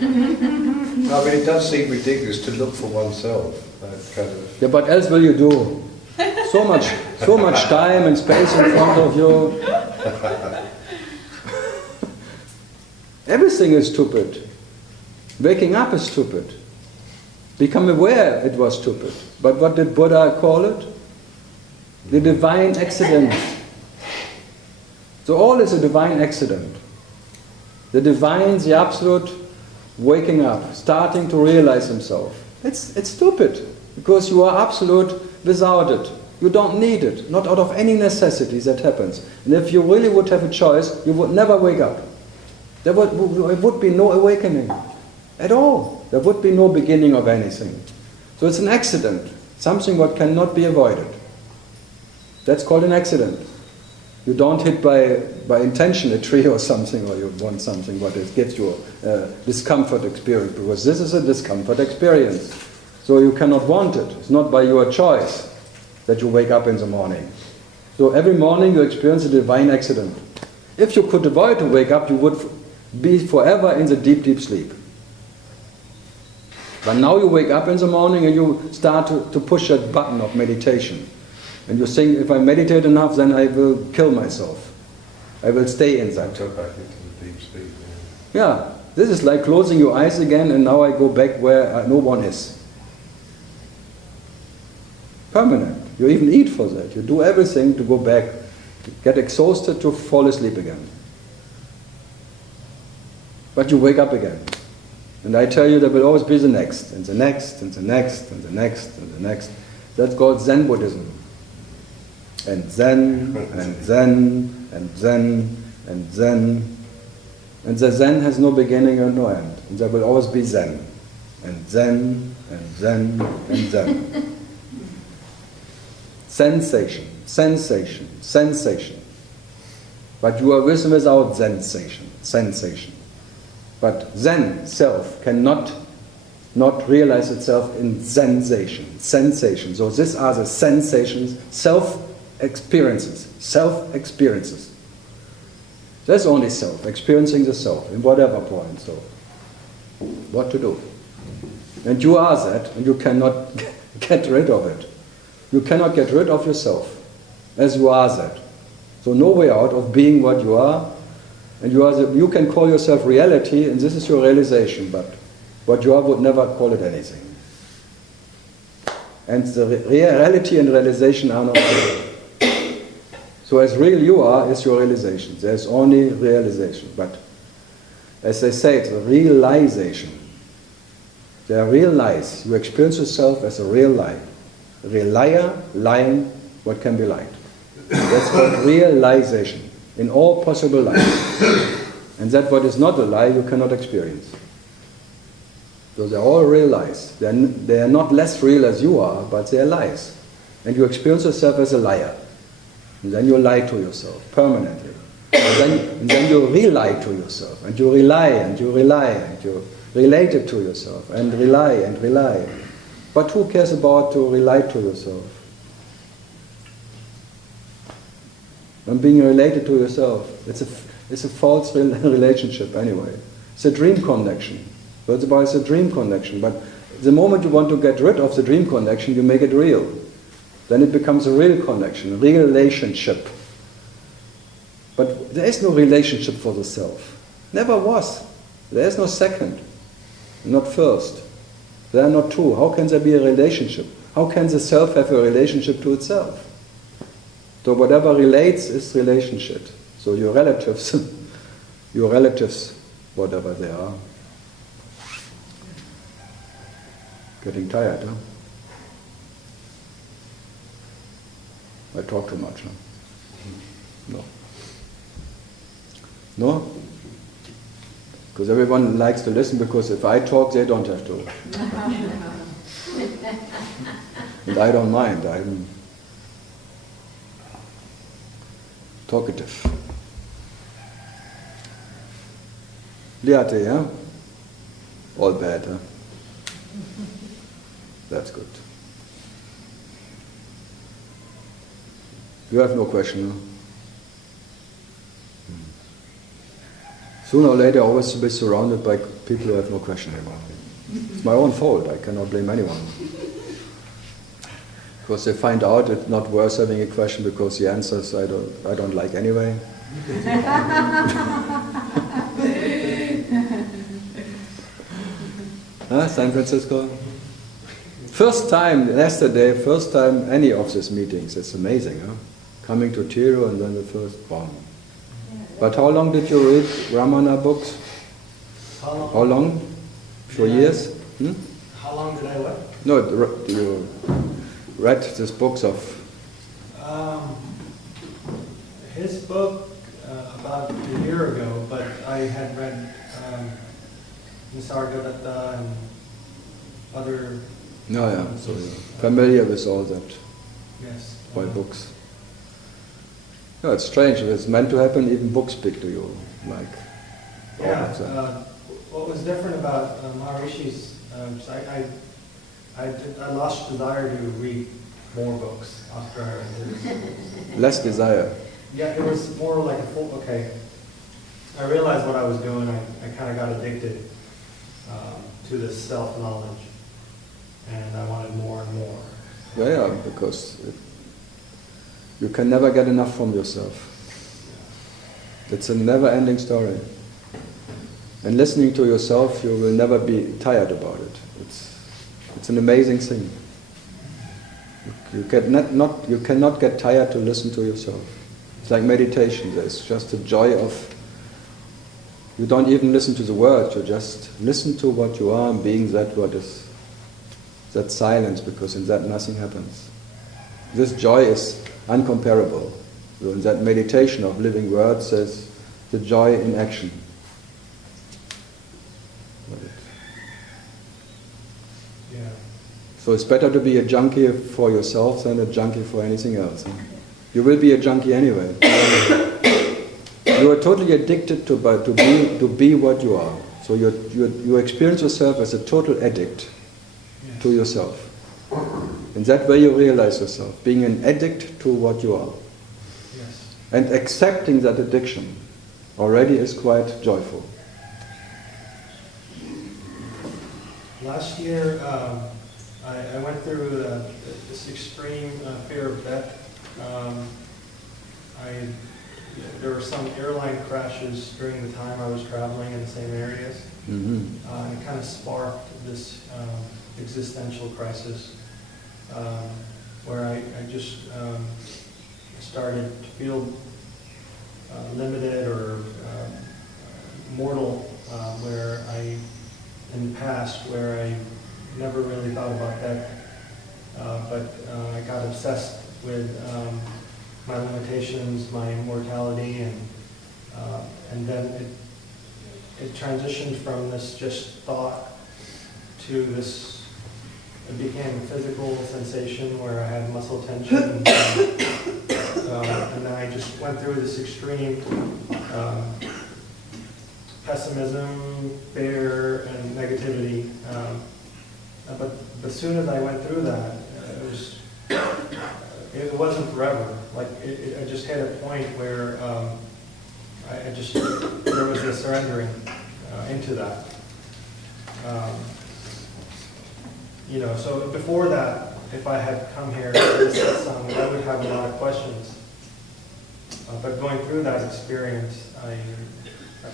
I mean, it does seem ridiculous to look for oneself. Kind of. Yeah, what else will you do? So much time and space in front of you. Everything is stupid. Waking up is stupid. Become aware it was stupid. But what did Buddha call it? The divine accident. So all is a divine accident. The divine, the absolute, waking up, starting to realize himself. It's stupid, because you are absolute without it. You don't need it, not out of any necessity that happens. And if you really would have a choice, you would never wake up. There would be no awakening at all. There would be no beginning of anything. So it's an accident, something what cannot be avoided. That's called an accident. You don't hit by intention a tree or something, or you want something what it gives you a discomfort experience, because this is a discomfort experience. So you cannot want it. It's not by your choice that you wake up in the morning. So every morning you experience a divine accident. If you could avoid to wake up, you would be forever in the deep, deep sleep. But now you wake up in the morning and you start to push that button of meditation. And you think, if I meditate enough, then I will kill myself. I will stay in that. Go back into the deep sleep. Yeah, this is like closing your eyes again, and now I go back where no one is. Permanent. You even eat for that. You do everything to go back, to get exhausted, to fall asleep again. But you wake up again. And I tell you, there will always be the next, and the next, and the next, and the next, and the next. That's called Zen Buddhism. And Zen, and Zen, and Zen, and Zen. And the Zen has no beginning or no end. And there will always be Zen. And Zen, and Zen, and Zen. Sensation, sensation, sensation. But you are with and without sensation, sensation. But Zen, self, cannot not realize itself in sensation, sensation. So these are the sensations, self-experiences, self-experiences. That's only self, experiencing the self, in whatever point, so what to do? And you are that, and you cannot get rid of it. You cannot get rid of yourself, as you are that. So no way out of being what you are, and you can call yourself reality, and this is your realization, but what you are would never call it anything. And the reality and realization are not real. So as real you are is your realization. There's only realization. But as they say, it's a realization. There are real lies. You experience yourself as a real lie. A real liar, lying what can be lied. That's called realization in all possible lies. And that what is not a lie you cannot experience. So they're all real lies. They are not less real as you are, but they are lies. And you experience yourself as a liar. And then you lie to yourself permanently. And then you re-lie to yourself. And you rely, and you rely, and you relate it to yourself. And rely, and rely. But who cares about to rely to yourself? And being related to yourself, it's a false relationship anyway. It's a dream connection. It's a dream connection. But the moment you want to get rid of the dream connection, you make it real. Then it becomes a real connection, a real relationship. But there is no relationship for the self. Never was. There is no second. not first. They are not two. How can there be a relationship? How can the self have a relationship to itself? So whatever relates is relationship. So your relatives, whatever they are, getting tired, huh? I talk too much, huh? No. No? Because everyone likes to listen, because if I talk, they don't have to. And I don't mind. I'm talkative. Liate, yeah? All bad, huh? That's good. You have no question, huh? Sooner or later, I always be surrounded by people who have no question anymore. It's my own fault. I cannot blame anyone. Because they find out it's not worth having a question because the answers I don't like anyway. Huh, San Francisco? First time any of these meetings. It's amazing, huh? Coming to Tiru and then the first bomb. But how long did you read Ramana books? How long? For years? Hmm? How long did I what? No, you read these books of... His book about a year ago, but I had read Nisargadatta and other... No, yeah, so you're familiar with all that. Yes. By books. No, it's strange. If it's meant to happen, even books speak to you, like all of them. What was different about Maharishi's, I lost desire to read more books after I read his. Less desire. Yeah, it was more like a full, okay. I realized what I was doing. I kind of got addicted to this self-knowledge. And I wanted more and more. Yeah, because you can never get enough from yourself. It's a never-ending story. And listening to yourself, you will never be tired about it. It's an amazing thing. You cannot get tired to listen to yourself. It's like meditation. There's just a joy of, you don't even listen to the words, you just listen to what you are, being that what is, that silence, because in that nothing happens. This joy is uncomparable. So in that meditation of living words, there's the joy in action. Yeah. So it's better to be a junkie for yourself than a junkie for anything else. Huh? You will be a junkie anyway. You are totally addicted to be what you are. So you experience yourself as a total addict to yourself. In that way you realize yourself, being an addict to what you are. Yes. And accepting that addiction already is quite joyful. Last year, I went through this extreme fear of death. There were some airline crashes during the time I was traveling in the same areas. Mm-hmm. And it kind of sparked this existential crisis where I just started to feel limited or mortal, where in the past, where I never really thought about death, but I got obsessed with my limitations, my mortality, and then it transitioned from this just thought to this. It became a physical sensation where I had muscle tension, and then I just went through this extreme pessimism, fear, and negativity. But as soon as I went through that, it wasn't forever. Like I just hit a point where there was a surrendering into that. So before that, if I had come here to this satsang, I would have a lot of questions. But going through that experience, I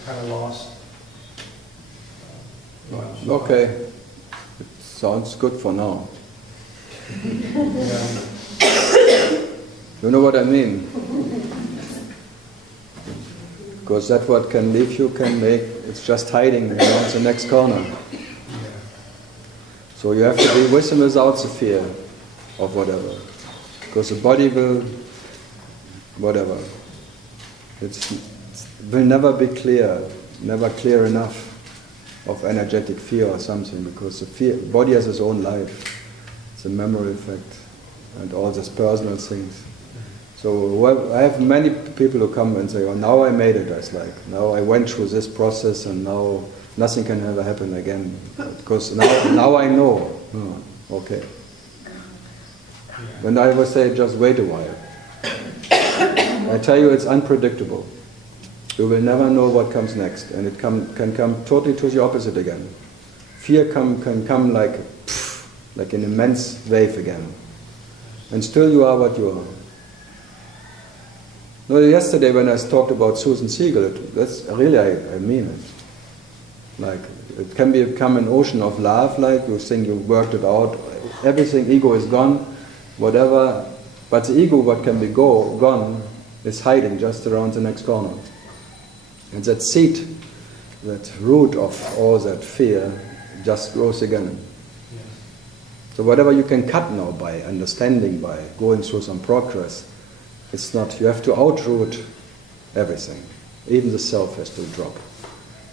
kind of lost Okay, it sounds good for now. Yeah. You know what I mean? Because that what can leave you can make, it's just hiding around the next corner. So you have to be with and without the fear of whatever. Because the body will, whatever. It will never be clear, never clear enough of energetic fear or something, because the body has its own life. It's a memory effect and all these personal things. So I have many people who come and say, oh, now I made it. It's like, now I went through this process and now nothing can ever happen again. Because now I know. Oh, okay. And I will say, just wait a while. I tell you, it's unpredictable. You will never know what comes next. And it can come totally to the opposite again. Fear can come like an immense wave again. And still you are what you are. No, yesterday when I talked about Susan Siegel, that's really, I mean it. Like, it can become an ocean of love, like you think you worked it out, everything, ego is gone, whatever, but the ego, what can be gone, is hiding just around the next corner. And that seed, that root of all that fear, just grows again. So whatever you can cut now by understanding, by going through some progress, it's not, you have to outroot everything. Even the self has to drop.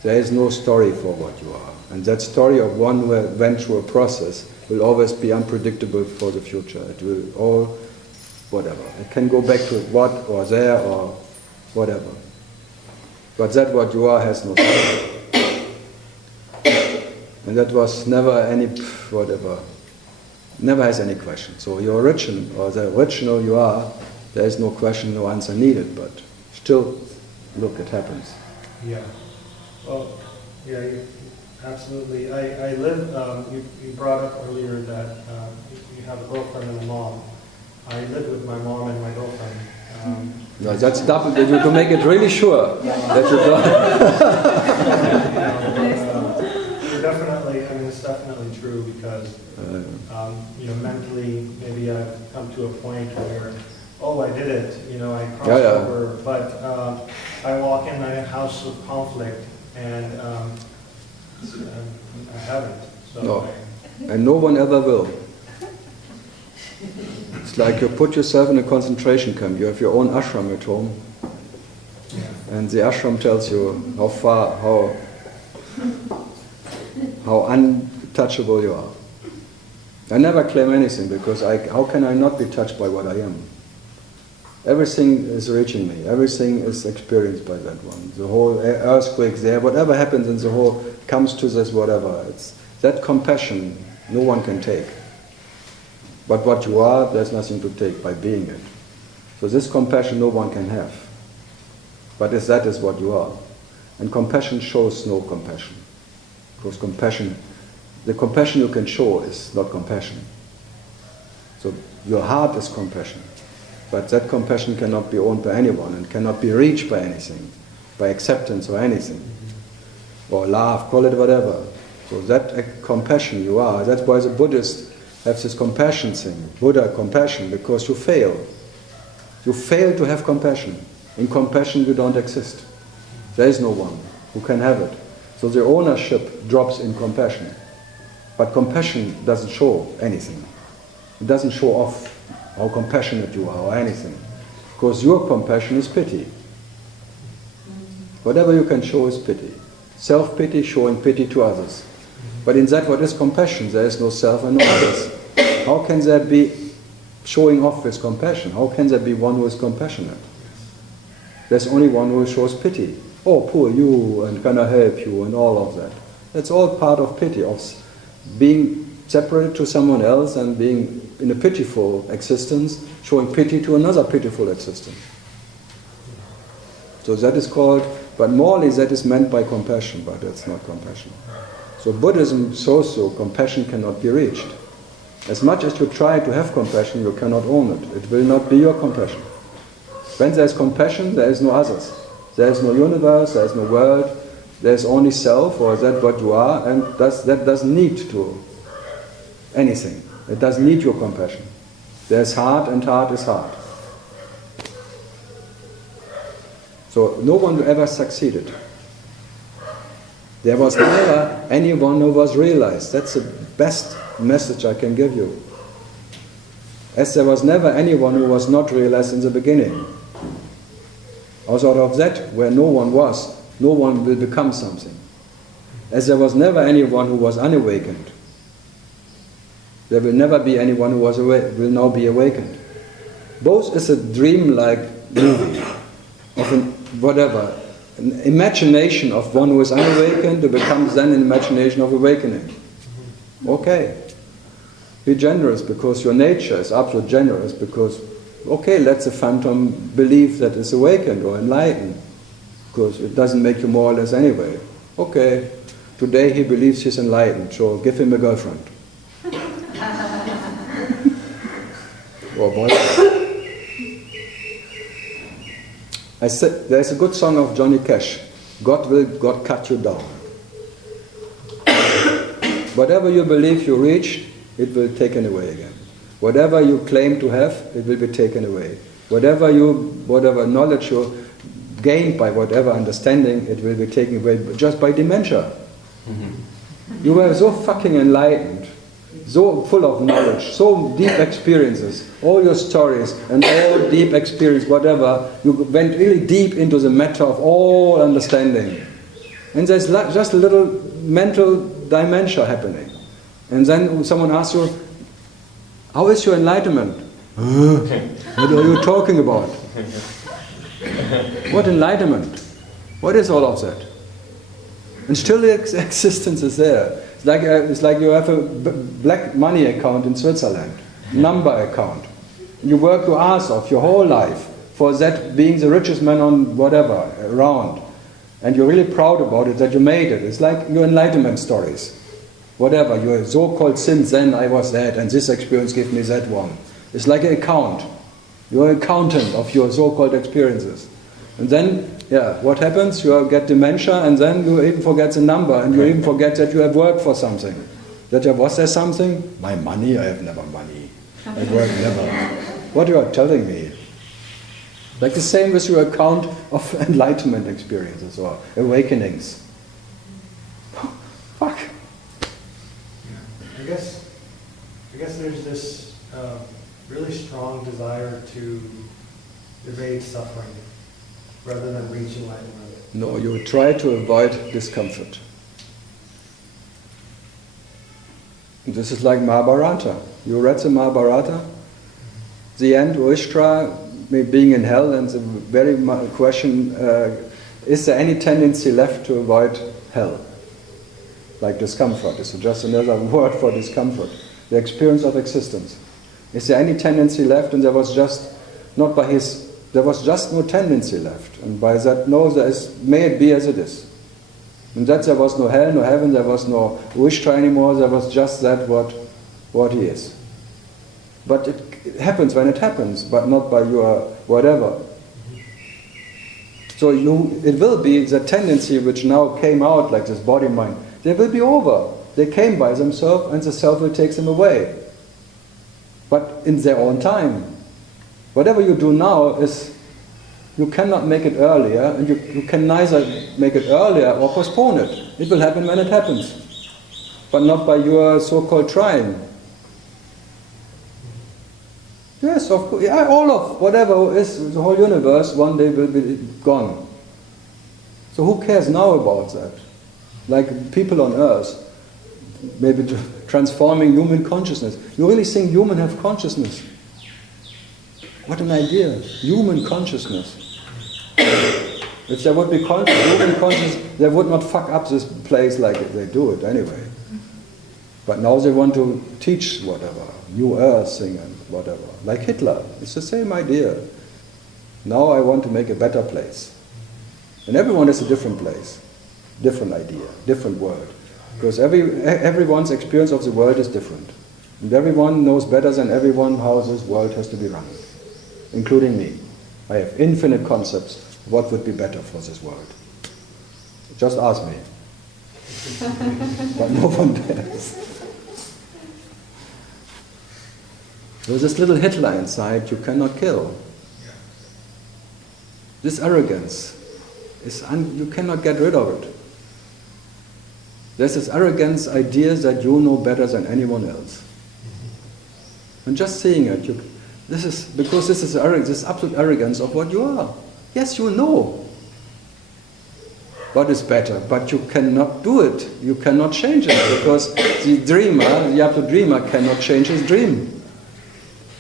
There is no story for what you are. And that story of one who went through a process will always be unpredictable for the future. It will all, whatever. It can go back to what or there or whatever. But that what you are has no story. And that was never any, whatever, never has any question. So your origin, or the original you are, there is no question, no answer needed, but still, look, it happens. Yeah. Well, yeah, absolutely. I live, you brought up earlier that you have a girlfriend and a mom. I live with my mom and my girlfriend. No, that's double, to make it really sure that you don't. Definitely, I mean, it's definitely true because, mentally, maybe I've come to a point where, oh, I did it, I crossed over, but I walk in a house of conflict and I haven't. So no, and no one ever will. It's like you put yourself in a concentration camp. You have your own ashram at home, and the ashram tells you how far, how untouchable you are. I never claim anything because how can I not be touched by what I am? Everything is reaching me. Everything is experienced by that one. The whole earthquakes there, whatever happens in the whole comes to this whatever. It's that compassion no one can take. But what you are, there's nothing to take by being it. So this compassion no one can have. But that is what you are. And compassion shows no compassion. Because the compassion you can show is not compassion. So your heart is compassion. But that compassion cannot be owned by anyone and cannot be reached by anything, by acceptance or anything. Or love, call it whatever. So that compassion you are, that's why the Buddhists have this compassion thing, Buddha compassion, because you fail. You fail to have compassion. In compassion you don't exist. There is no one who can have it. So the ownership drops in compassion. But compassion doesn't show anything. It doesn't show off how compassionate you are or anything. Because your compassion is pity. Whatever you can show is pity. Self-pity, showing pity to others. But in that what is compassion, there is no self and no others. How can there be showing off with compassion? How can there be one who is compassionate? There's only one who shows pity. Oh, poor you, and can I help you, and all of that. That's all part of pity, of being separated to someone else and being in a pitiful existence, showing pity to another pitiful existence. So that is called, but morally that is meant by compassion, but that's not compassion. So Buddhism shows you compassion cannot be reached. As much as you try to have compassion, you cannot own it. It will not be your compassion. When there is compassion, there is no others. There is no universe, there is no world, There's only self, or that what you are, and that doesn't need to anything. It doesn't need your compassion. There's heart, and heart is heart. So no one ever succeeded. There was never anyone who was realized. That's the best message I can give you. As there was never anyone who was not realized in the beginning. Also out of that, where no one was, no one will become something. As there was never anyone who was unawakened, there will never be anyone who will now be awakened. Both is a dream-like movie of an imagination of one who is unawakened who becomes then an imagination of awakening. Okay. Be generous because your nature is absolutely generous because, okay, let the phantom believe that it's awakened or enlightened because it doesn't make you more or less anyway. Okay, today he believes he's enlightened, so give him a girlfriend. Or boyfriend. I said, there's a good song of Johnny Cash, God cut you down. Whatever you believe you reached, it will be taken away again. Whatever you claim to have, it will be taken away. Whatever knowledge you gained by whatever understanding, it will be taken away just by dementia. Mm-hmm. You were so fucking enlightened, so full of knowledge, so deep experiences, all your stories and all deep experience, whatever, you went really deep into the matter of all understanding. And there's just a little mental dementia happening. And then someone asks you, how is your enlightenment? What are you talking about? What enlightenment? What is all of that? And still the existence is there. It's like you have a black money account in Switzerland, number account. You work your ass off your whole life for that being the richest man on whatever, around. And you're really proud about it, that you made it. It's like your enlightenment stories. Whatever, your so-called since then I was that, and this experience gave me that one. It's like an account. You're an accountant of your so-called experiences. And then, what happens? You get dementia, and then you even forget the number, and you even forget that you have worked for something. Was there something? My money? I have never money. I work never. What you are telling me? Like the same with your account of enlightenment experiences or awakenings. Fuck. I guess there's this really strong desire to evade suffering rather than reach enlightenment. No, you try to avoid discomfort. This is like Mahabharata. You read the Mahabharata? The end, Yudhishthira being in hell, and the very question, is there any tendency left to avoid hell? Like discomfort, is just another word for discomfort. The experience of existence. Is there any tendency left? And there was just no tendency left. And by that, no, may it be as it is. And that there was no hell, no heaven, there was no Yudhishthira anymore, there was just that what he is. But it happens when it happens, but not by your whatever. So it will be the tendency which now came out like this body-mind. They will be over. They came by themselves and the self will take them away. But in their own time. Whatever you do now is, you cannot make it earlier, and you can neither make it earlier or postpone it. It will happen when it happens. But not by your so-called trying. Yes, of course. Yeah, all of whatever is the whole universe one day will be gone. So who cares now about that? Like people on Earth, maybe transforming human consciousness. You really think humans have consciousness? What an idea! Human consciousness. If there would be human consciousness, they would not fuck up this place like they do it anyway. But now they want to teach whatever, New Earth thing and whatever. Like Hitler, it's the same idea. Now I want to make a better place. And everyone is a different place, different idea, different world. Because everyone's experience of the world is different. And everyone knows better than everyone how this world has to be run, including me. I have infinite concepts of what would be better for this world. Just ask me. But no one dares. There's this little Hitler inside you cannot kill. This arrogance, you cannot get rid of it. There's this arrogance ideas that you know better than anyone else. And just seeing it, this is this absolute arrogance of what you are. Yes, you know what is better, but you cannot do it. You cannot change it because the absolute dreamer cannot change his dream.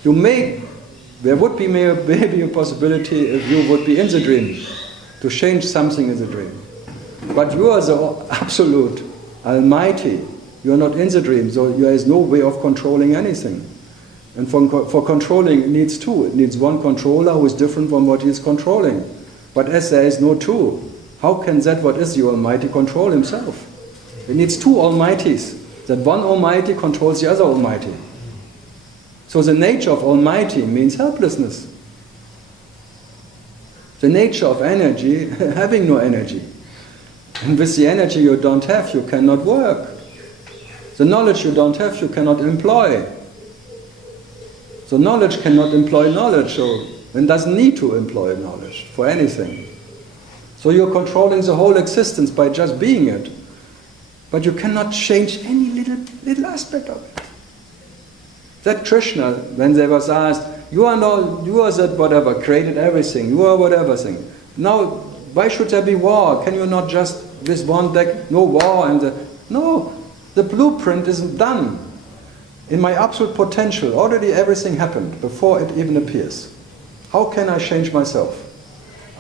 There would be maybe a possibility if you would be in the dream to change something in the dream. But you are the absolute Almighty. You are not in the dream, so there is no way of controlling anything. And for controlling, it needs two. It needs one controller who is different from what he is controlling. But as there is no two, how can that what is the Almighty control himself? It needs two Almighties. That one Almighty controls the other Almighty. So the nature of Almighty means helplessness. The nature of energy, having no energy. And with the energy you don't have, you cannot work. The knowledge you don't have, you cannot employ. So knowledge cannot employ knowledge, and doesn't need to employ knowledge for anything. So you're controlling the whole existence by just being it. But you cannot change any little aspect of it. That Krishna, when they was asked, you are that whatever, created everything, you are whatever thing. Now, why should there be war? Can you not just, this one deck, no war, no, the blueprint isn't done. In my absolute potential, already everything happened before it even appears. How can I change myself?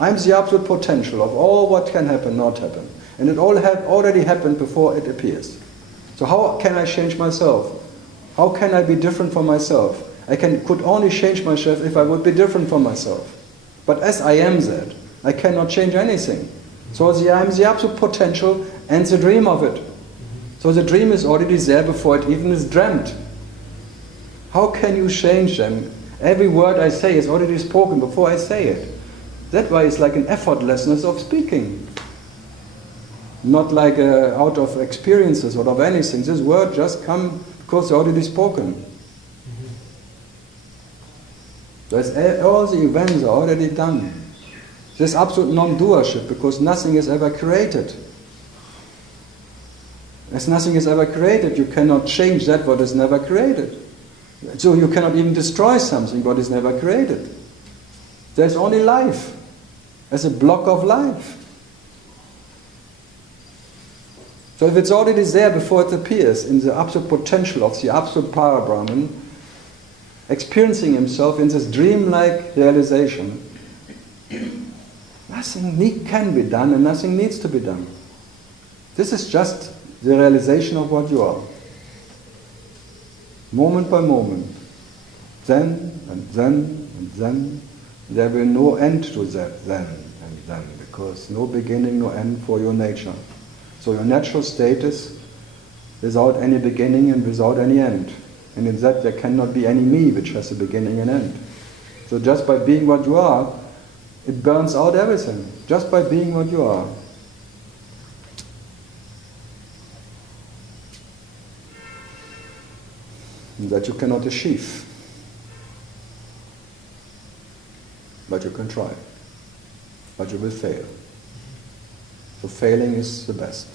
I'm the absolute potential of all what can happen, not happen. And it all had already happened before it appears. So how can I change myself? How can I be different from myself? I could only change myself if I would be different from myself. But as I am that, I cannot change anything. So I'm the absolute potential and the dream of it. So the dream is already there before it even is dreamt. How can you change them? Every word I say is already spoken before I say it. That way it's like an effortlessness of speaking. Not like out of experiences or of anything. This word just comes because it's already spoken. All the events are already done. There's absolute non-doership because nothing is ever created. As nothing is ever created, you cannot change that what is never created. So you cannot even destroy something what is never created. There's only life as a block of life. So if it's already there before it appears, in the absolute potential of the absolute Parabrahman, experiencing himself in this dreamlike realization, nothing can be done and nothing needs to be done. This is just the realization of what you are. Moment by moment. Then and then and then. There will be no end to that then and then, because no beginning, no end for your nature. So your natural state is without any beginning and without any end. And in that there cannot be any me which has a beginning and end. So just by being what you are, it burns out everything. Just by being what you are. And that you cannot achieve. But you can try. But you will fail. So failing is the best.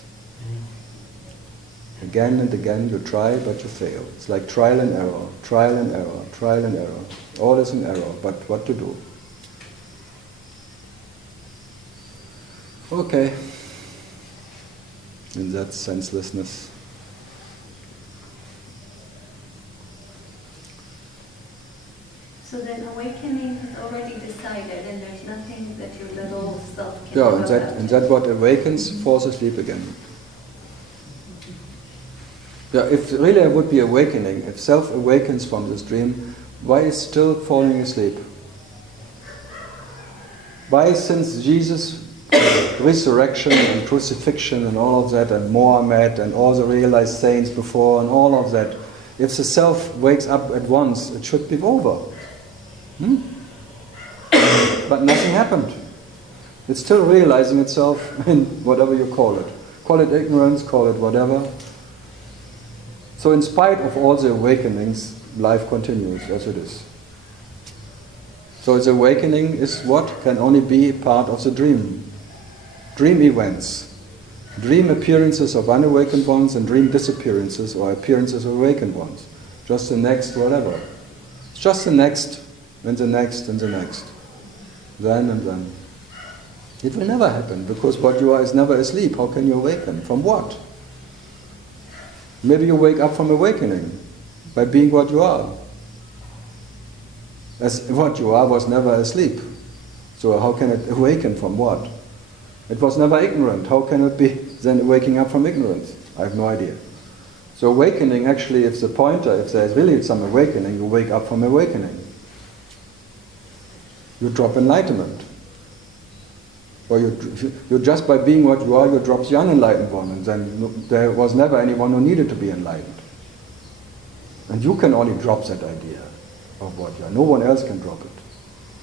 Again and again you try, but you fail. It's like trial and error, trial and error, trial and error. All is an error, but what to do? Okay. In that senselessness. So then awakening is already decided and there's nothing that your little self can do Yeah, about. and that what awakens falls asleep again. Yeah, if really it would be awakening, if self awakens from this dream, why is still falling asleep? Why, since Jesus' resurrection and crucifixion and all of that, and Mohammed and all the realized saints before and all of that, if the self wakes up at once, it should be over. But nothing happened. It's still realizing itself in whatever you call it. Call it ignorance, call it whatever. So in spite of all the awakenings, life continues as it is. So its awakening is what? Can only be part of the dream. Dream events. Dream appearances of unawakened ones and dream disappearances or appearances of awakened ones. Just the next whatever. It's just the next, and the next, and the next. Then and then. It will never happen, because what you are is never asleep. How can you awaken? From what? Maybe you wake up from awakening, by being what you are. As what you are was never asleep. So how can it awaken from what? It was never ignorant. How can it be then waking up from ignorance? I have no idea. So awakening actually, if the pointer, if there is really some awakening, you wake up from awakening. You drop enlightenment. Or you just by being what you are, you drop the unenlightened one, and then there was never anyone who needed to be enlightened. And you can only drop that idea of what you are. No one else can drop it.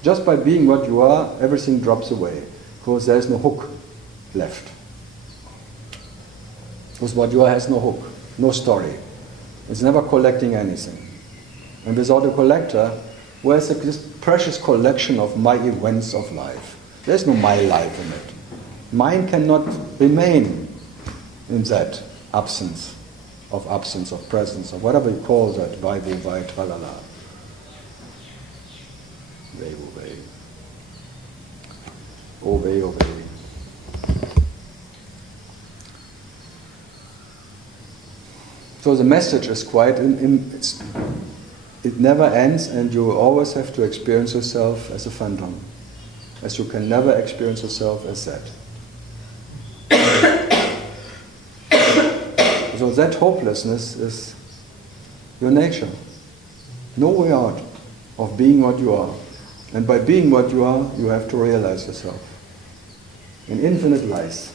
Just by being what you are, everything drops away, because there is no hook left. Because what you are has no hook, no story. It's never collecting anything. And without a collector, where's this precious collection of my events of life? There's no my life in it. Mine cannot remain in that absence of presence, or whatever you call that, vai, vo, vai, tralala. Vei, vo, vei. O, vei, o, vei. So the message is quite, it never ends, and you always have to experience yourself as a phantom. As you can never experience yourself as that. So that hopelessness is your nature. No way out of being what you are. And by being what you are, you have to realize yourself. In infinite lies.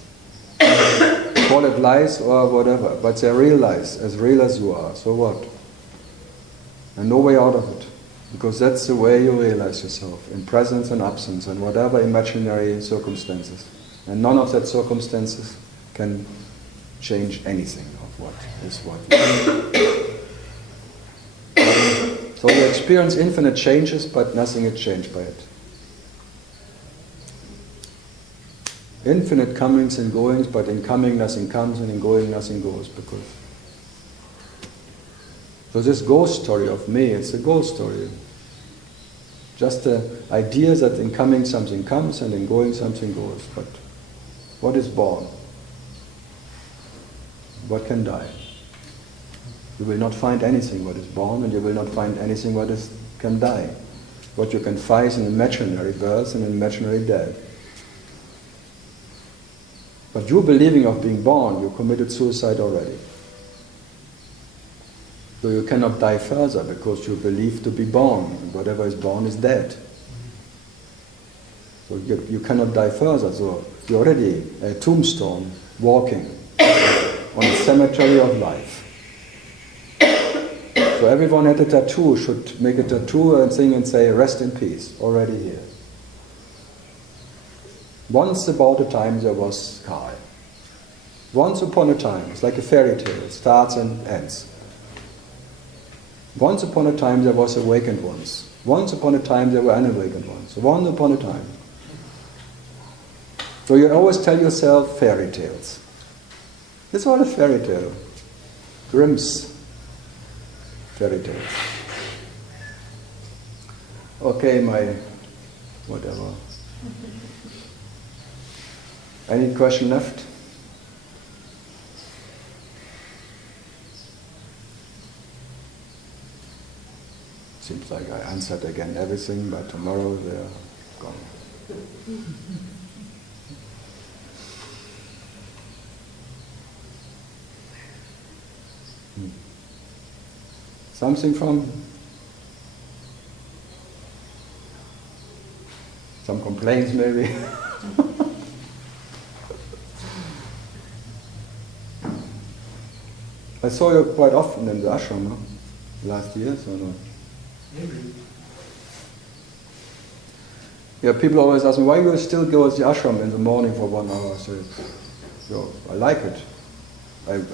Call it lies or whatever, but they're real lies, as real as you are. So what? And no way out of it. Because that's the way you realize yourself, in presence and absence, and whatever imaginary circumstances. And none of that circumstances can change anything of what is what you are. So you experience infinite changes, but nothing is changed by it. Infinite comings and goings, but in coming nothing comes, and in going nothing goes, because... So this ghost story of me, it's a ghost story. Just the idea that in coming something comes and in going something goes. But what is born? What can die? You will not find anything what is born, and you will not find anything what can die. What you can find is an imaginary birth and an imaginary death. But you believing of being born, you committed suicide already. So you cannot die further because you believe to be born, and whatever is born is dead. So you cannot die further, so you're already a tombstone walking on a cemetery of life. So everyone at a tattoo should make a tattoo and sing and say, rest in peace, already here. Once about a time there was Karl. Once upon a time, it's like a fairy tale, it starts and ends. Once upon a time there was awakened ones. Once upon a time there were unawakened ones. Once upon a time. So you always tell yourself fairy tales. It's all a fairy tale. Grimm's fairy tales. Okay, my whatever. Any question left? Seems like I answered again everything, but tomorrow they're gone. Something from? Some complaints maybe? I saw you quite often in the ashram, no? Last year, or not? Maybe. Yeah, people always ask me, why you still go to the ashram in the morning for 1 hour? I say, yo, I like it.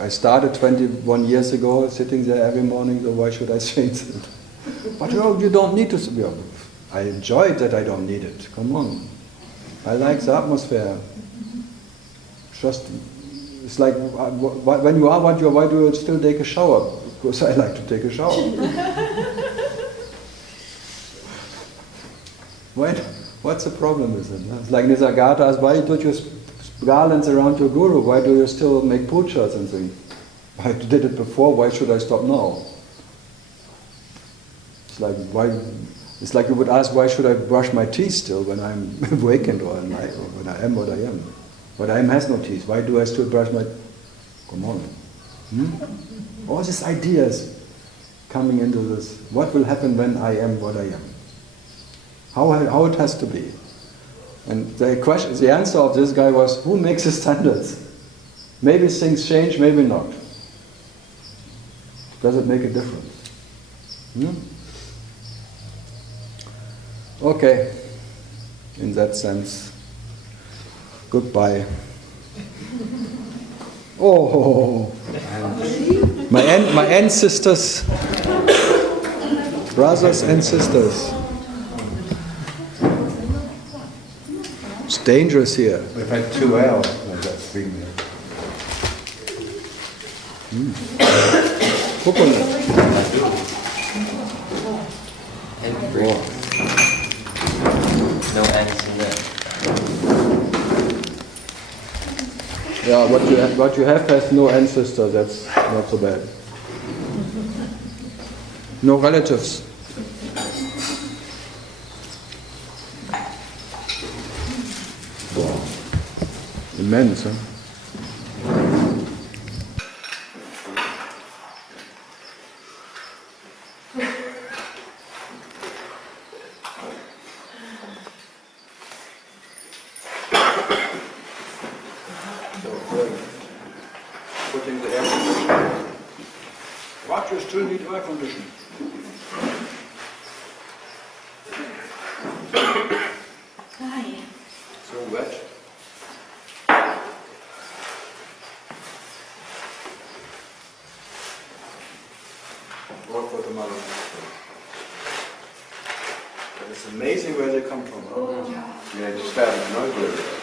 I started 21 years ago sitting there every morning, so why should I change it? But you don't need to. I enjoy it that I don't need it. Come on. I like the atmosphere. Just, it's like when you are what you are, why do you still take a shower? Because I like to take a shower. What's the problem with it? It's like Nisargata asks, why do you garlands around your guru? Why do you still make pujas and things? I did it before, why should I stop now? It's like it's like you would ask, why should I brush my teeth still when I'm awakened or when I am what I am? What I am has no teeth. Why do I still brush my... Come on. All these ideas coming into this. What will happen when I am what I am? How it has to be. And the answer of this guy was, who makes the standards? Maybe things change, maybe not. Does it make a difference? Okay. In that sense, goodbye. Oh, my ancestors, brothers and sisters. It's dangerous here. We've had 2 hours now that's been there. Coconut. And free. No ants in there. Yeah, what you have has no ancestor, that's not so bad. No relatives. Wow. Immense, huh? Putting the air conditioner. What, you still need air conditioning? So wet. Or watermelon. But it's amazing where they come from. Huh? Yeah, just out of nowhere.